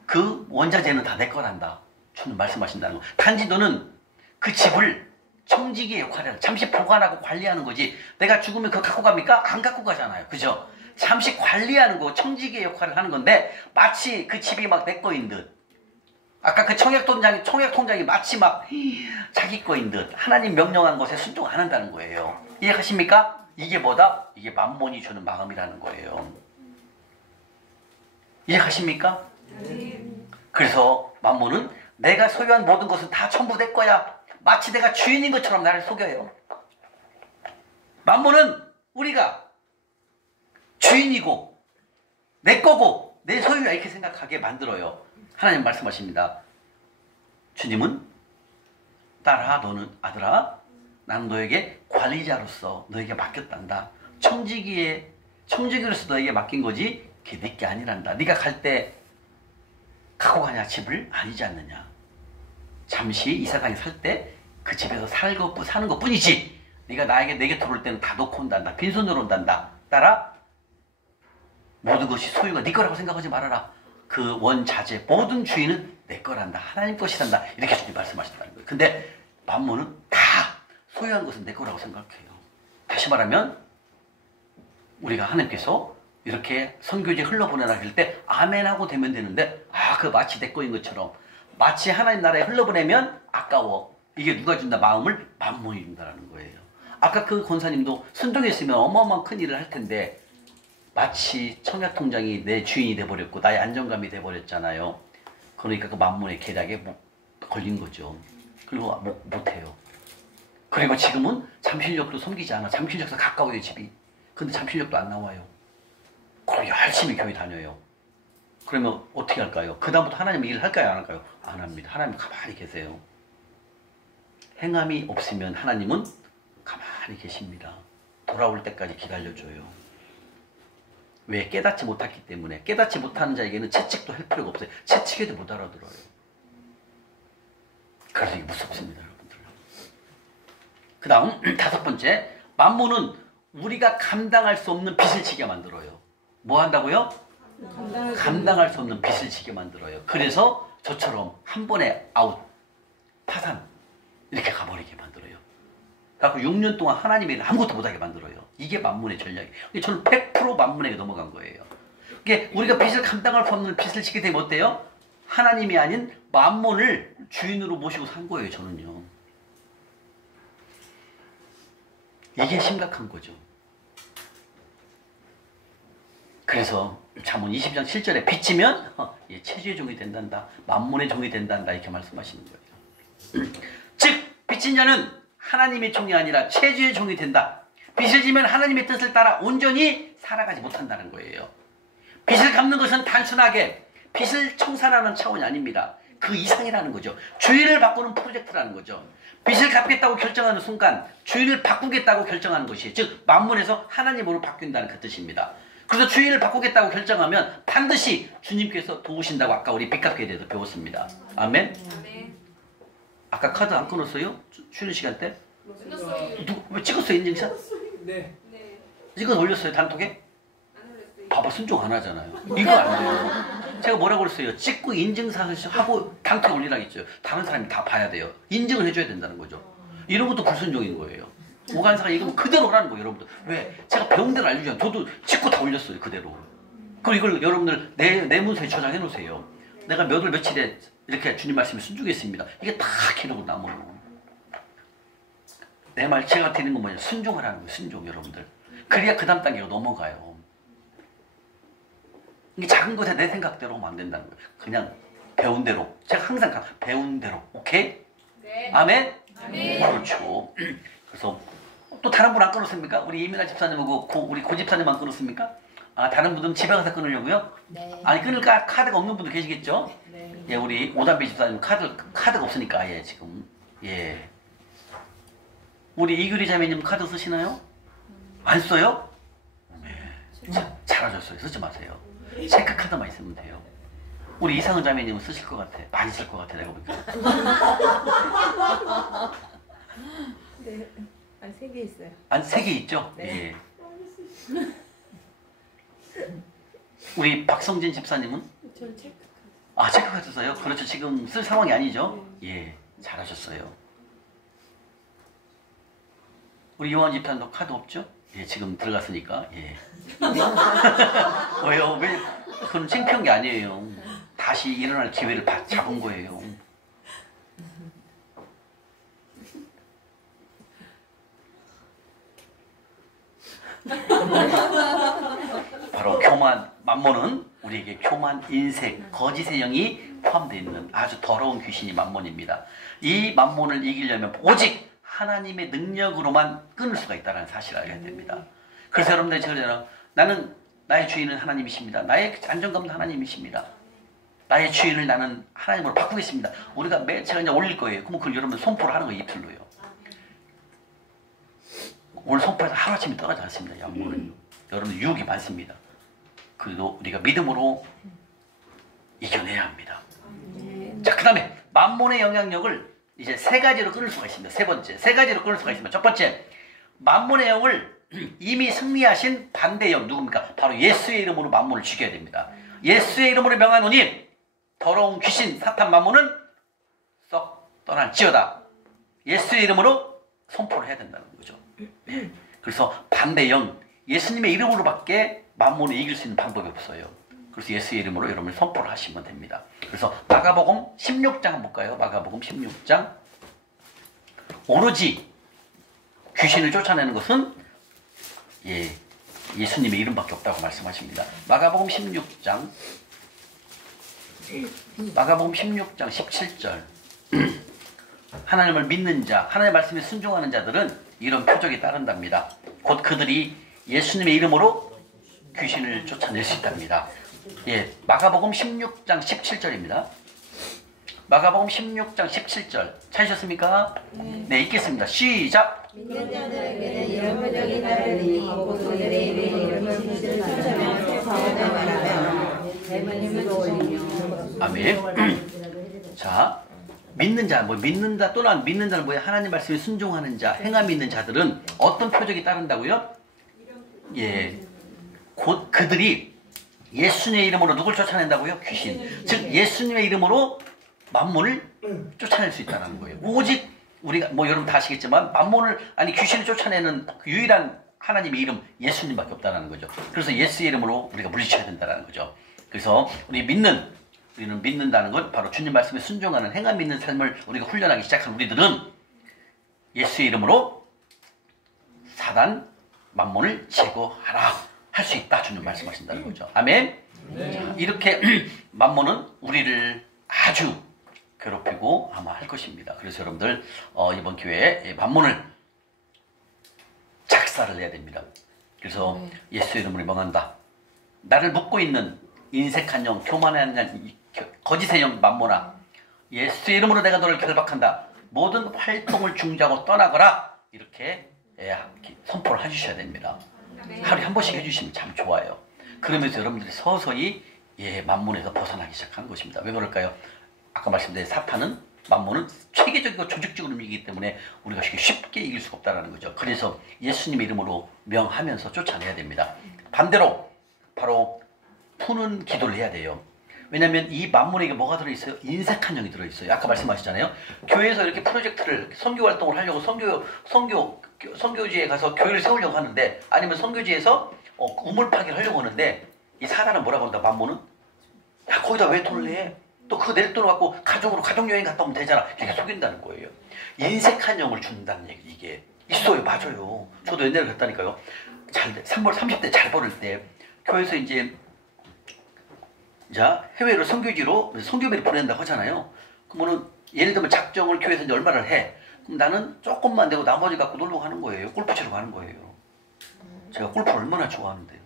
그 원자재는 다 내 거란다. 주님 말씀하신다는 거. 단지 너는 그 집을 청지기의 역할을 하는, 잠시 보관하고 관리하는 거지. 내가 죽으면 그거 갖고 갑니까? 안 갖고 가잖아요. 그죠? 잠시 관리하는 거, 청지기의 역할을 하는 건데 마치 그 집이 막 내 거인 듯. 아까 그 청약통장이 마치 막 자기 거인 듯 하나님 명령한 것에 순종 안 한다는 거예요. 이해하십니까? 이게 뭐다? 이게 만몬이 주는 마음이라는 거예요. 이해하십니까? 그래서 만몬은 내가 소유한 모든 것은 다 전부 내 거야. 마치 내가 주인인 것처럼 나를 속여요. 만몬은 우리가 주인이고 내 거고 내 소유야 이렇게 생각하게 만들어요. 하나님 말씀하십니다. 주님은 딸아 너는 아들아 나는 너에게 관리자로서 너에게 맡겼단다. 청지기로서 너에게 맡긴 거지 그게 내게 아니란다. 네가 갈 때 갖고 가냐 집을? 아니지 않느냐. 잠시 이 세상에 살 때 그 집에서 사는 것 뿐이지 네가 내 곁으로 올 때는 다 놓고 온단다. 빈손으로 온단다. 따라 모든 것이 소유가 네 거라고 생각하지 말아라. 그 원자재 모든 주인은 내 거란다. 하나님 것이란다. 이렇게 주님 말씀하신다는 거예요. 근데 만몬은 다 소유한 것은 내 거라고 생각해요. 다시 말하면 우리가 하나님께서 이렇게 선교지 흘러보내라 할 때 아멘하고 되면 되는데 그 마치 내 거인 것처럼 마치 하나님 나라에 흘러보내면 아까워. 이게 누가 준다? 마음을 만몬이 준다는 거예요. 아까 그 권사님도 순종했으면 어마어마한 큰 일을 할 텐데 마치 청약통장이 내 주인이 돼버렸고 나의 안정감이 돼버렸잖아요. 그러니까 그 만몬의 계략에 걸린 거죠. 그리고 못해요. 그리고 지금은 잠실역도 섬기지 않아. 잠실역에서 가까워요 집이. 근데 잠실역도 안 나와요. 그럼 열심히 교회 다녀요. 그러면 어떻게 할까요? 그 다음부터 하나님 일을 할까요? 안 할까요? 안 합니다. 하나님 가만히 계세요. 행함이 없으면 하나님은 가만히 계십니다. 돌아올 때까지 기다려줘요. 왜? 깨닫지 못했기 때문에. 깨닫지 못하는 자에게는 채찍도 할 필요가 없어요. 채찍에도 못 알아들어요. 그래서 이게 무섭습니다 여러분들. 그 다음 다섯 번째, 만몬은 우리가 감당할 수 없는 빚을 지게 만들어요. 뭐 한다고요? 감당할 수 없는 빚을 지게 만들어요. 그래서 저처럼 한 번에 아웃, 파산 이렇게 가버리게 만들어요. 그래서 6년 동안 하나님의 일을 아무것도 못하게 만들어요. 이게 만몬의 전략이에요. 저는 100% 만몬에게 넘어간 거예요. 이게 우리가 빚을 감당할 수 없는 빚을 지게 되면 어때요? 하나님이 아닌 만몬을 주인으로 모시고 산 거예요. 저는요. 이게 심각한 거죠. 그래서 잠언 20장 7절에 빚지면 체주의 종이 된단다. 만몬의 종이 된단다. 이렇게 말씀하시는 거예요. 즉 빚진 자는 하나님의 종이 아니라 체주의 종이 된다. 빚을 지면 하나님의 뜻을 따라 온전히 살아가지 못한다는 거예요. 빚을 갚는 것은 단순하게 빚을 청산하는 차원이 아닙니다. 그 이상이라는 거죠. 주인을 바꾸는 프로젝트라는 거죠. 빚을 갚겠다고 결정하는 순간 주인을 바꾸겠다고 결정하는 것이, 즉 만몬에서 하나님으로 바뀐다는 그 뜻입니다. 그래서 주인을 바꾸겠다고 결정하면 반드시 주님께서 도우신다고 아까 우리 빚 갚기에 대해서 배웠습니다. 아멘? 아까 카드 안 끊었어요? 쉬는 시간 때? 왜 찍었어요? 인증샷? 네. 찍어서 올렸어요? 단톡에? 봐봐, 순종 안 하잖아요. 이거 안 해요. 제가 뭐라고 그랬어요? 찍고 인증샷을 하고 단톡에 올리라고 했죠. 다른 사람이 다 봐야 돼요. 인증을 해줘야 된다는 거죠. 이런 것도 불순종인 거예요. 오간사가 이거 그대로 하라는 거예요, 여러분들. 왜? 제가 배운 대로 알려주잖아요. 저도 찍고 다 올렸어요, 그대로. 그럼 이걸 여러분들 내 문서에 저장해 놓으세요. 내가 몇 월 며칠에 이렇게 주님 말씀에 순종했습니다. 이게 다 기록으로 남아요. 내 말 제가 드리는 건 뭐냐? 순종하라는 거예요, 순종, 여러분들. 그래야 그 다음 단계로 넘어가요. 이게 작은 것에 내 생각대로 하면 안 된다는 거예요. 그냥 배운 대로. 제가 항상 배운 대로. 오케이? 네. 아멘? 아멘. 그렇죠. 그래서 또 다른 분 안 끊었습니까? 우리 이민아 집사님하고 우리 고 집사님 안 끊었습니까? 다른 분들은 집에 가서 끊으려고요? 네. 아니 끊을까? 카드가 없는 분도 계시겠죠? 네. 예, 우리 오담비 집사님 카드가 없으니까 지금 예. 우리 이규리 자매님 카드 쓰시나요? 안 써요? 네. 잘하셨어요. 쓰지 마세요. 체크 카드만 있으면 돼요. 우리 이상은 자매님은 쓰실 것 같아. 많이 쓸 것 같아 내가 보니까. 네. 아, 3개 있어요. 한 3개 있죠? 네. 예. 우리 박성진 집사님은? 전 체크카드. 아, 체크카드 써요? 그렇죠. 지금 쓸 상황이 아니죠? 예, 잘하셨어요. 우리 요한 집사님도 카드 없죠? 예, 지금 들어갔으니까. 예. 왜요? 왜? 그건 창피한 게 아니에요. 다시 일어날 기회를 잡은 거예요. 바로 교만, 만몬은 우리에게 교만, 인색, 거짓의 영이 포함되어 있는 아주 더러운 귀신이 만몬입니다. 이 만몬을 이기려면 오직 하나님의 능력으로만 끊을 수가 있다는 사실을 알아야 됩니다. 그래서 여러분들이 저러잖아요. 나는 나의 주인은 하나님이십니다. 나의 안정감은 하나님이십니다. 나의 주인을 나는 하나님으로 바꾸겠습니다. 우리가 제가 이제 올릴 거예요. 그럼 그걸 여러분 선포를 하는 거예요. 입술로요. 오늘 선포해서 하루아침에 떠나지 않습니다. 양모는요. 여러분 유혹이 많습니다. 그래도 우리가 믿음으로 이겨내야 합니다. 자, 그 다음에 만몬의 영향력을 이제 3가지로 끊을 수가 있습니다. 세 번째, 3가지로 끊을 수가 있습니다. 첫 번째, 만몬의 영을 이미 승리하신 반대영 누굽니까? 바로 예수의 이름으로 만몬을 죽여야 됩니다. 예수의 이름으로 명하노니 더러운 귀신 사탄 만몬은 썩 떠날지어다. 예수의 이름으로 선포를 해야 된다는 거죠. 네. 그래서 반대영, 예수님의 이름으로밖에 만몬을 이길 수 있는 방법이 없어요. 그래서 예수의 이름으로 여러분이 선포를 하시면 됩니다. 그래서 마가복음 16장 한번 볼까요? 마가복음 16장. 오로지 귀신을 쫓아내는 것은 예수님의 이름밖에 없다고 말씀하십니다. 마가복음 16장 17절. 하나님을 믿는 자, 하나님의 말씀에 순종하는 자들은 이런 표적이 따른답니다. 곧 그들이 예수님의 이름으로 귀신을 쫓아낼 수 있답니다. 예, 마가복음 16장 17절입니다. 마가복음 16장 17절 찾으셨습니까? 네, 읽겠습니다. 시작! 믿는 자들에게는 이런 표적이 따르리니 곧 그들의 이름이 이름을 귀신을 쫓아내며 사원을 말하며 대만님을 올리며. 아멘. 자, 믿는 자, 믿는 자 또는 믿는 자는 뭐예요? 하나님 말씀에 순종하는 자, 행함 있는 자들은 어떤 표적이 따른다고요? 예, 곧 그들이 예수님의 이름으로 누굴 쫓아낸다고요? 귀신. 즉 예수님의 이름으로 만몬을 쫓아낼 수 있다는 거예요. 오직 우리가 여러분 다 아시겠지만 귀신을 쫓아내는 유일한 하나님의 이름 예수님밖에 없다는 거죠. 그래서 예수의 이름으로 우리가 물리쳐야 된다는 거죠. 그래서 우리는 믿는다는 것, 바로 주님 말씀에 순종하는 행함 있는 삶을 우리가 훈련하기 시작한 우리들은 예수의 이름으로 사단 만몬을 제거하라 할 수 있다. 주님 말씀하신다는 거죠. 아멘. 자, 이렇게 만몬은 우리를 아주 괴롭히고 아마 할 것입니다. 그래서 여러분들 이번 기회에 만몬을 작사를 해야 됩니다. 그래서 예수의 이름으로 명한다. 나를 묶고 있는 인색한 영, 교만한 영, 거짓의 영 만몬아, 예수의 이름으로 내가 너를 결박한다. 모든 활동을 중지하고 떠나거라. 이렇게 선포를 해주셔야 됩니다. 하루에 한 번씩 해주시면 참 좋아요. 그러면서 여러분들이 서서히 만몬에서 벗어나기 시작하는 것입니다. 왜 그럴까요? 아까 말씀드린 사탄은 만몬은 체계적이고 조직적으로 움직이기 때문에 우리가 쉽게 이길 수가 없다는 거죠. 그래서 예수님의 이름으로 명하면서 쫓아내야 됩니다. 반대로 바로 푸는 기도를 해야 돼요. 왜냐하면 이 만몬에게 뭐가 들어있어요? 인색한 영이 들어있어요. 아까 말씀하셨잖아요. 교회에서 이렇게 프로젝트를 선교 활동을 하려고 선교지에 가서 교회를 세우려고 하는데, 아니면 선교지에서 우물 파기를 하려고 하는데, 이 사단은 뭐라고 한다? 만몬은 야, 거기다 왜 돈을 내? 또 그거 낼 돈을 갖고 가족여행 갔다 오면 되잖아. 이렇게 속인다는 거예요. 인색한 영을 준다는 얘기. 이게 있어요. 맞아요. 저도 옛날에 그랬다니까요. 30대 잘 벌을 때 교회에서 이제 해외로 선교지로 선교비를 보낸다고 하잖아요. 그러면은 예를 들면 작정을 교회에서 이제 얼마를 해. 그럼 나는 조금만 내고 나머지 갖고 놀러 가는 거예요. 골프 치러 가는 거예요. 제가 골프를 얼마나 좋아하는데요.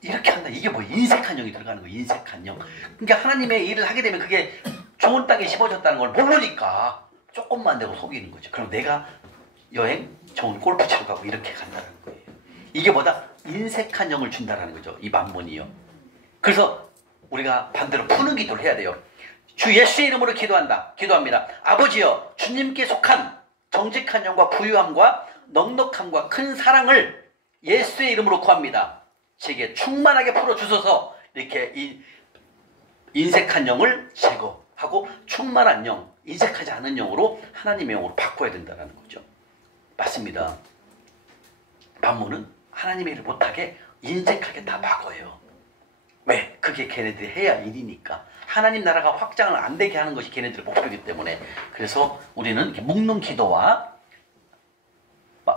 이렇게 한다. 이게 뭐 인색한 영이 들어가는 거예요. 인색한 영. 그러니까 하나님의 일을 하게 되면 그게 좋은 땅에 심어졌다는 걸 모르니까 조금만 내고 속이는 거죠. 그럼 내가 여행 좋은 골프 치러 가고 이렇게 간다는 거예요. 이게 뭐다? 인색한 영을 준다라는 거죠. 이 만몬이요. 그래서 우리가 반대로 푸는 기도를 해야 돼요. 주 예수의 이름으로 기도합니다. 아버지여, 주님께 속한 정직한 영과 부유함과 넉넉함과 큰 사랑을 예수의 이름으로 구합니다. 제게 충만하게 풀어주소서. 이렇게 인색한 영을 제거하고 충만한 영, 인색하지 않은 영으로 하나님의 영으로 바꿔야 된다는 거죠. 맞습니다. 만몬은 하나님의 일을 못하게 인색하게 다 막어요. 왜? 그게 걔네들이 해야 할 일이니까. 하나님 나라가 확장을 안 되게 하는 것이 걔네들의 목표이기 때문에. 그래서 우리는 묶는 기도와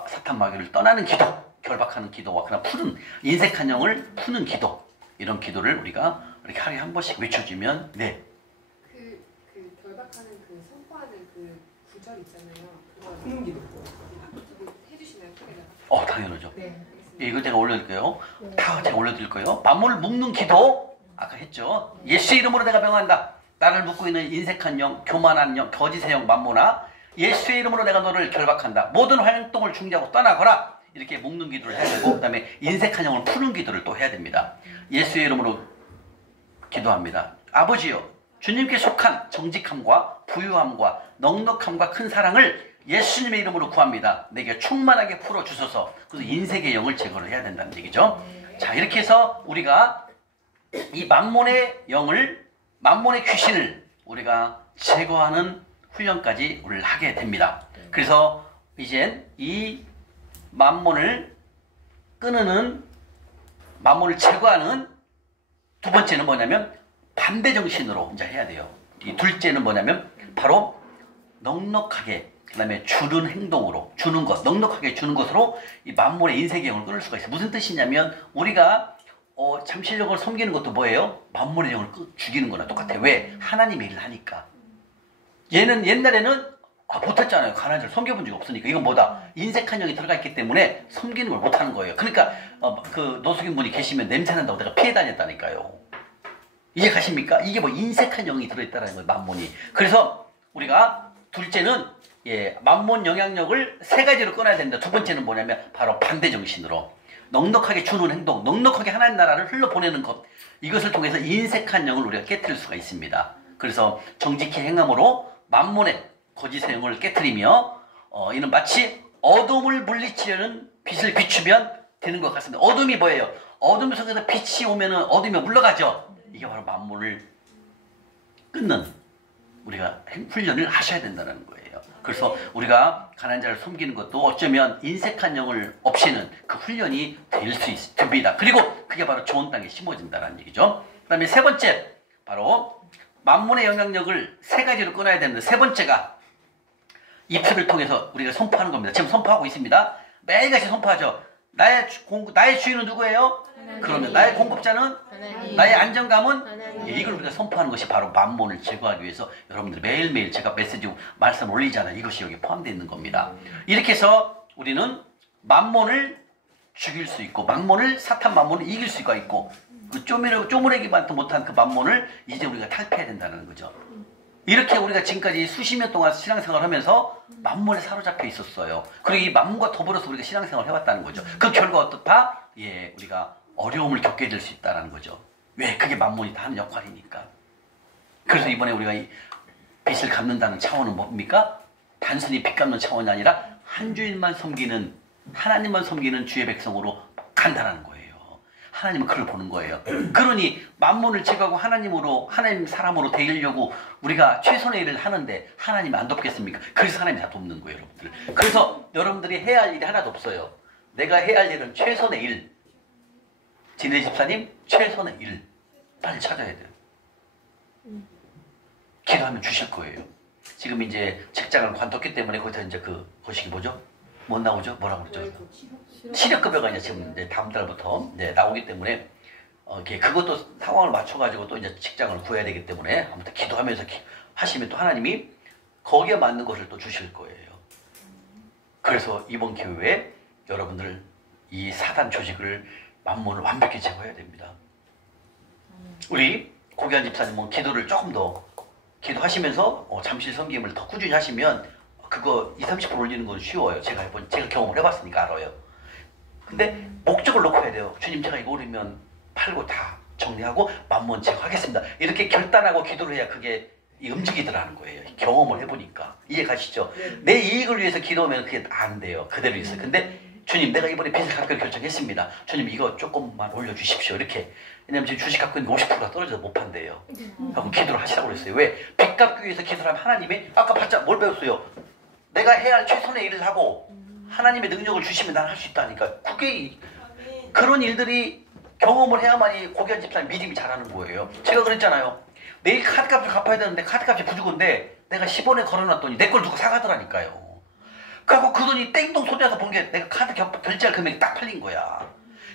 사탄 마귀를 떠나는 기도, 결박하는 기도와 그냥 푸는 인색한 영을 푸는 기도, 이런 기도를 우리가 이렇게 하루에 한 번씩 외쳐주면 네. 그 결박하는 그 선포하는 그 구절 있잖아요. 그거 푸는 기도. 해주시나요? 크게다가? 당연하죠. 네. 예, 이거 제가 올려드릴게요. 다 제가 올려드릴 거예요. 만물을 묶는 기도 아까 했죠. 예수의 이름으로 내가 명한다. 나를 묶고 있는 인색한 영, 교만한 영, 거짓의 영 만모나 예수의 이름으로 내가 너를 결박한다. 모든 활동을 중지하고 떠나거라. 이렇게 묶는 기도를 해야 되고 그 다음에 인색한 영을 푸는 기도를 또 해야 됩니다. 예수의 이름으로 기도합니다. 아버지여, 주님께 속한 정직함과 부유함과 넉넉함과 큰 사랑을 예수님의 이름으로 구합니다. 내게 충만하게 풀어주소서. 그래서 인색의 영을 제거를 해야 된다는 얘기죠. 자, 이렇게 해서 우리가 이 만몬의 영을, 만몬의 귀신을 우리가 제거하는 훈련까지 우리를 하게 됩니다. 그래서 이젠 이 만몬을 끊는, 만몬을 제거하는 두 번째는 뭐냐면 반대 정신으로 이제 해야 돼요. 이 둘째는 뭐냐면 바로 넉넉하게, 그 다음에 주는 행동으로, 주는 것, 넉넉하게 주는 것으로 이 만몬의 인색의 영을 끊을 수가 있어요. 무슨 뜻이냐면 우리가 잠시력을 섬기는 것도 뭐예요? 만몬의 영을 죽이는 거나 똑같아요. 왜? 하나님의 일을 하니까. 얘는 옛날에는 못했잖아요. 가난한 자를 섬겨본 적이 없으니까. 이건 뭐다? 인색한 영이 들어가 있기 때문에 섬기는 걸 못하는 거예요. 그러니까 그 노숙인 분이 계시면 냄새난다고 내가 피해 다녔다니까요. 이해 가십니까? 이게 뭐 인색한 영이 들어있다는 거예요. 만몬이. 그래서 우리가 둘째는 만몬 영향력을 세 가지로 끊어야 된다. 두 번째는 뭐냐면 바로 반대 정신으로 넉넉하게 주는 행동, 넉넉하게 하나님 나라를 흘러보내는 것, 이것을 통해서 인색한 영을 우리가 깨트릴 수가 있습니다. 그래서 정직히 행함으로 만몬의 거짓의 영을 깨트리며 이는 마치 어둠을 물리치려는 빛을 비추면 되는 것 같습니다. 어둠이 뭐예요? 어둠 속에서 빛이 오면은 어둠이 물러가죠. 이게 바로 만몬을 끊는 우리가 훈련을 하셔야 된다는 거예요. 그래서 우리가 가난한 자를 섬기는 것도 어쩌면 인색한 영을 없애는 그 훈련이 될 수 됩니다. 그리고 그게 바로 좋은 땅에 심어진다는 얘기죠. 그 다음에 세 번째, 바로 만몬의 영향력을 세 가지로 끊어야 되는데, 세 번째가 입술을 통해서 우리가 선포하는 겁니다. 지금 선포하고 있습니다. 매일같이 선포하죠. 나의 주인은 누구예요? 하나님. 그러면 나의 공급자는? 하나님. 나의 안정감은? 하나님. 이걸 우리가 선포하는 것이 바로 만몬을 제거하기 위해서 여러분들 매일매일 제가 메시지 말씀 올리잖아요. 이것이 여기 포함되어 있는 겁니다. 이렇게 해서 우리는 만몬을 죽일 수 있고, 사탄 만몬을 이길 수가 있고, 그 쪼무레기만도 못한 그 만몬을 이제 우리가 탈피해야 된다는 거죠. 이렇게 우리가 지금까지 수십 년 동안 신앙생활을 하면서 만몬에 사로잡혀 있었어요. 그리고 이 만몬과 더불어서 우리가 신앙생활을 해왔다는 거죠. 그 결과 어떻다? 우리가 어려움을 겪게 될 수 있다는 거죠. 왜? 그게 만몬이 다 하는 역할이니까. 그래서 이번에 우리가 이 빚을 갚는다는 차원은 뭡니까? 단순히 빚 갚는 차원이 아니라 한 주일만 섬기는, 하나님만 섬기는 주의 백성으로 간다는 거예요. 하나님은 그걸 보는 거예요. 그러니 만몬을 제거하고 하나님 사람으로 되려고 우리가 최선의 일을 하는데 하나님이 안 돕겠습니까? 그래서 하나님이 다 돕는 거예요, 여러분들. 그래서 여러분들이 해야 할 일이 하나도 없어요. 내가 해야 할 일은 최선의 일. 진혜 집사님, 최선의 일. 빨리 찾아야 돼요. 기도하면 주실 거예요. 지금 이제 직장을 관뒀기 때문에 거기다 이제 거시기 뭐죠? 뭐 나오죠? 뭐라고 그러죠? 시력급여가 이제 지금 이제 다음 달부터 나오기 때문에 그것도 상황을 맞춰가지고 또 이제 직장을 구해야 되기 때문에 아무튼 기도하면서 하시면 또 하나님이 거기에 맞는 것을 또 주실 거예요. 그래서 이번 기회에 여러분들 이 사단 조직을 만몬을 완벽히 제거해야 됩니다. 우리 고기한 집사님은 기도를 조금 더 기도하시면서 잠실 섬김을 더 꾸준히 하시면 그거 20-30% 올리는 건 쉬워요. 제가 경험을 해봤으니까 알아요. 근데 목적을 놓고 해야 돼요. 주님, 제가 이거 올리면 팔고 다 정리하고 만몬 제거하겠습니다. 이렇게 결단하고 기도를 해야 그게 움직이더라는 거예요. 경험을 해보니까. 이해 가시죠? 내 이익을 위해서 기도하면 그게 안 돼요. 그대로 있어요. 근데 주님, 내가 이번에 빚을 갚기로 결정했습니다. 주님, 이거 조금만 올려주십시오. 이렇게. 왜냐면 지금 주식 갖고 있는 게 50%가 떨어져서 못 판대요. 하고 기도를 하시라고 그랬어요. 왜? 빚 갚기 위해서 기도를 하면 하나님이 아까 바짝 뭘 배웠어요? 내가 해야 할 최선의 일을 하고 하나님의 능력을 주시면 난 할 수 있다니까. 그게 그런 일들이 경험을 해야만이 고귀한 집사님 믿음이 자라는 거예요. 제가 그랬잖아요. 내일 카드값을 갚아야 되는데 카드값이 부족한데 내가 10원에 걸어놨더니 내 걸 누가 사가더라니까요. 그래갖고 그 돈이 땡동 손에서 본 게 내가 카드 결제할 금액이 딱 팔린 거야.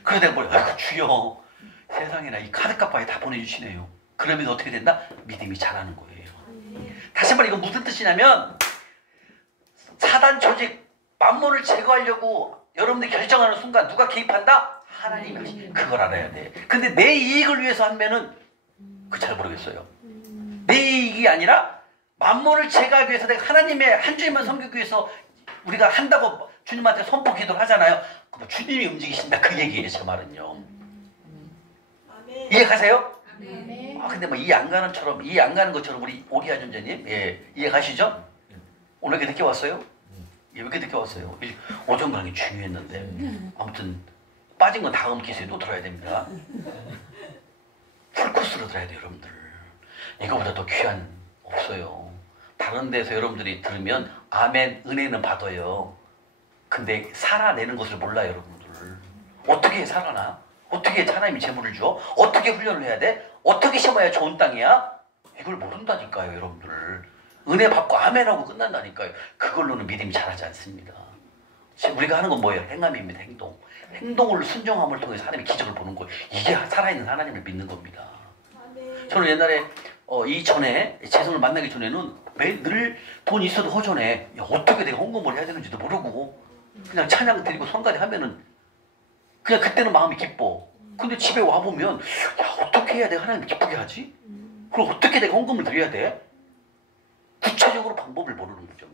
그래서 내가 뭐야, 아이고 주여, 세상에나 이 카드값까지 다 보내주시네요. 그러면 어떻게 된다? 믿음이 자라는 거예요. 다시 말해, 이건 무슨 뜻이냐면 사단 조직 만몬을 제거하려고 여러분들이 결정하는 순간 누가 개입한다? 하나님이. 그걸 알아야 돼. 근데 내 이익을 위해서 하면은 그 잘 모르겠어요. 내 이익이 아니라 만몬을 제거하기 위해서 내가 하나님의 한 주님만 섬기기 위해서 우리가 한다고 주님한테 선포 기도를 하잖아요. 그럼 주님이 움직이신다, 그 얘기예요. 저 말은요. 이해 가세요? 아, 근데 뭐 이해 안 가는 것처럼 우리 오기한 존재님, 예, 이해 가시죠? 오늘 왜 이렇게 늦게 왔어요? 예, 왜 이렇게 늦게 왔어요? 오전 강의 중요했는데. 아무튼 빠진 건 다음 기회에 또 들어야 됩니다. 풀코스로 들어야 돼요, 여러분들. 이거보다 더 귀한 없어요. 다른 데서 여러분들이 들으면 아멘, 은혜는 받아요. 근데 살아내는 것을 몰라요, 여러분들. 어떻게 살아나? 어떻게 하나님이 재물을 줘? 어떻게 훈련을 해야 돼? 어떻게 심어야 좋은 땅이야? 이걸 모른다니까요, 여러분들. 은혜 받고 아멘하고 끝난다니까요. 그걸로는 믿음이 자라지 않습니다. 지금 우리가 하는 건 뭐예요? 행함입니다, 행동. 행동을 순종함을 통해서 하나님의 기적을 보는 거예요. 이게 살아있는 하나님을 믿는 겁니다. 저는 옛날에 이전에 재성을 만나기 전에는 늘 돈 있어도 허전해. 야, 어떻게 내가 헌금을 해야 되는지도 모르고 그냥 찬양 드리고 성가대 하면은 그냥 그때는 마음이 기뻐. 근데 집에 와보면 야, 어떻게 해야 내가 하나님을 기쁘게 하지? 그럼 어떻게 내가 헌금을 드려야 돼? 구체적으로 방법을 모르는 거죠.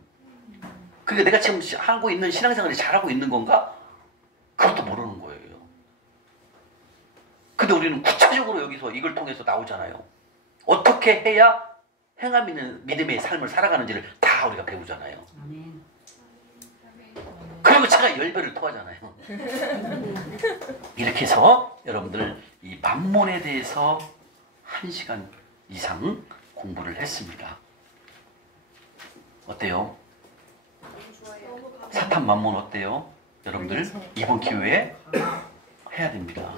그러니까 내가 지금 하고 있는 신앙생활이 잘하고 있는 건가? 그것도 모르는 거예요. 근데 우리는 구체적으로 여기서 이걸 통해서 나오잖아요. 어떻게 해야 행함 있는 믿음의 삶을 살아가는지를 다 우리가 배우잖아요. 그리고 제가 열배를 토하잖아요. 이렇게 해서 여러분들 이 만몬에 대해서 1시간 이상 공부를 했습니다. 어때요? 사탄 만몬 어때요? 여러분들 이번 기회에 해야 됩니다.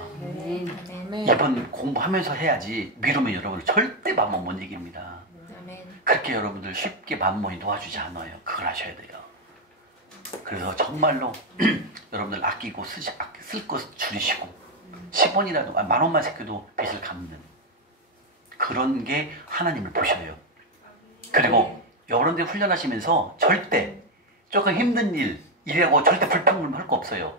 이번 공부하면서 해야지 미루면 여러분들 절대 만몬 못 이깁니다. 그렇게 여러분들 쉽게 만몬이 도와주지 않아요. 그걸 하셔야 돼요. 그래서 정말로 여러분들 아끼고 쓸 것 줄이시고 10원이라도 10,000원만 새겨도 빚을 갚는 그런 게 하나님을 보셔요. 그리고 여러분들 훈련하시면서 절대 조금 힘든 일이라고 절대 불평을 할 거 없어요.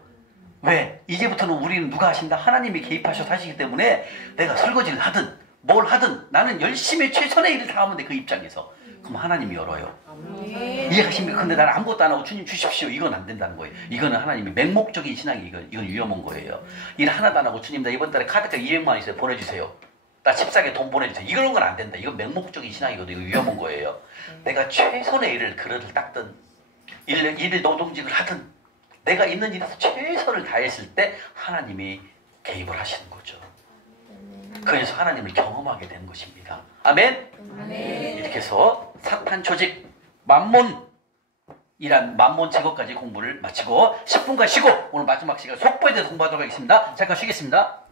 왜? 이제부터는 우리는 누가 하신다? 하나님이 개입하셔서 하시기 때문에 내가 설거지를 하든 뭘 하든 나는 열심히 최선의 일을 다 하면 돼. 그 입장에서. 그럼 하나님이 열어요. 이해하십니까? 근데 나는 아무것도 안 하고 주님 주십시오. 이건 안 된다는 거예요. 이거는 하나님이 맹목적인 신앙이 이건 위험한 거예요. 일 하나도 안 하고 주님 나 이번 달에 카드값 200만 원 있어요. 보내주세요. 나 집사게 돈 보내주세요. 이런 건 안 된다. 이건 맹목적인 신앙이거든요. 이거 위험한 거예요. 내가 최선의 일을 그릇을 닦든 일 노동직을 하든 내가 있는 일에서 최선을 다했을 때 하나님이 개입을 하시는 거죠. 그래서 하나님을 경험하게 된 것입니다. 아멘? 아멘. 이렇게 해서 사탄 조직 만몬이란 만몬 제거까지 공부를 마치고 10분간 쉬고 오늘 마지막 시간 속보에 대해서 공부하도록 하겠습니다. 잠깐 쉬겠습니다.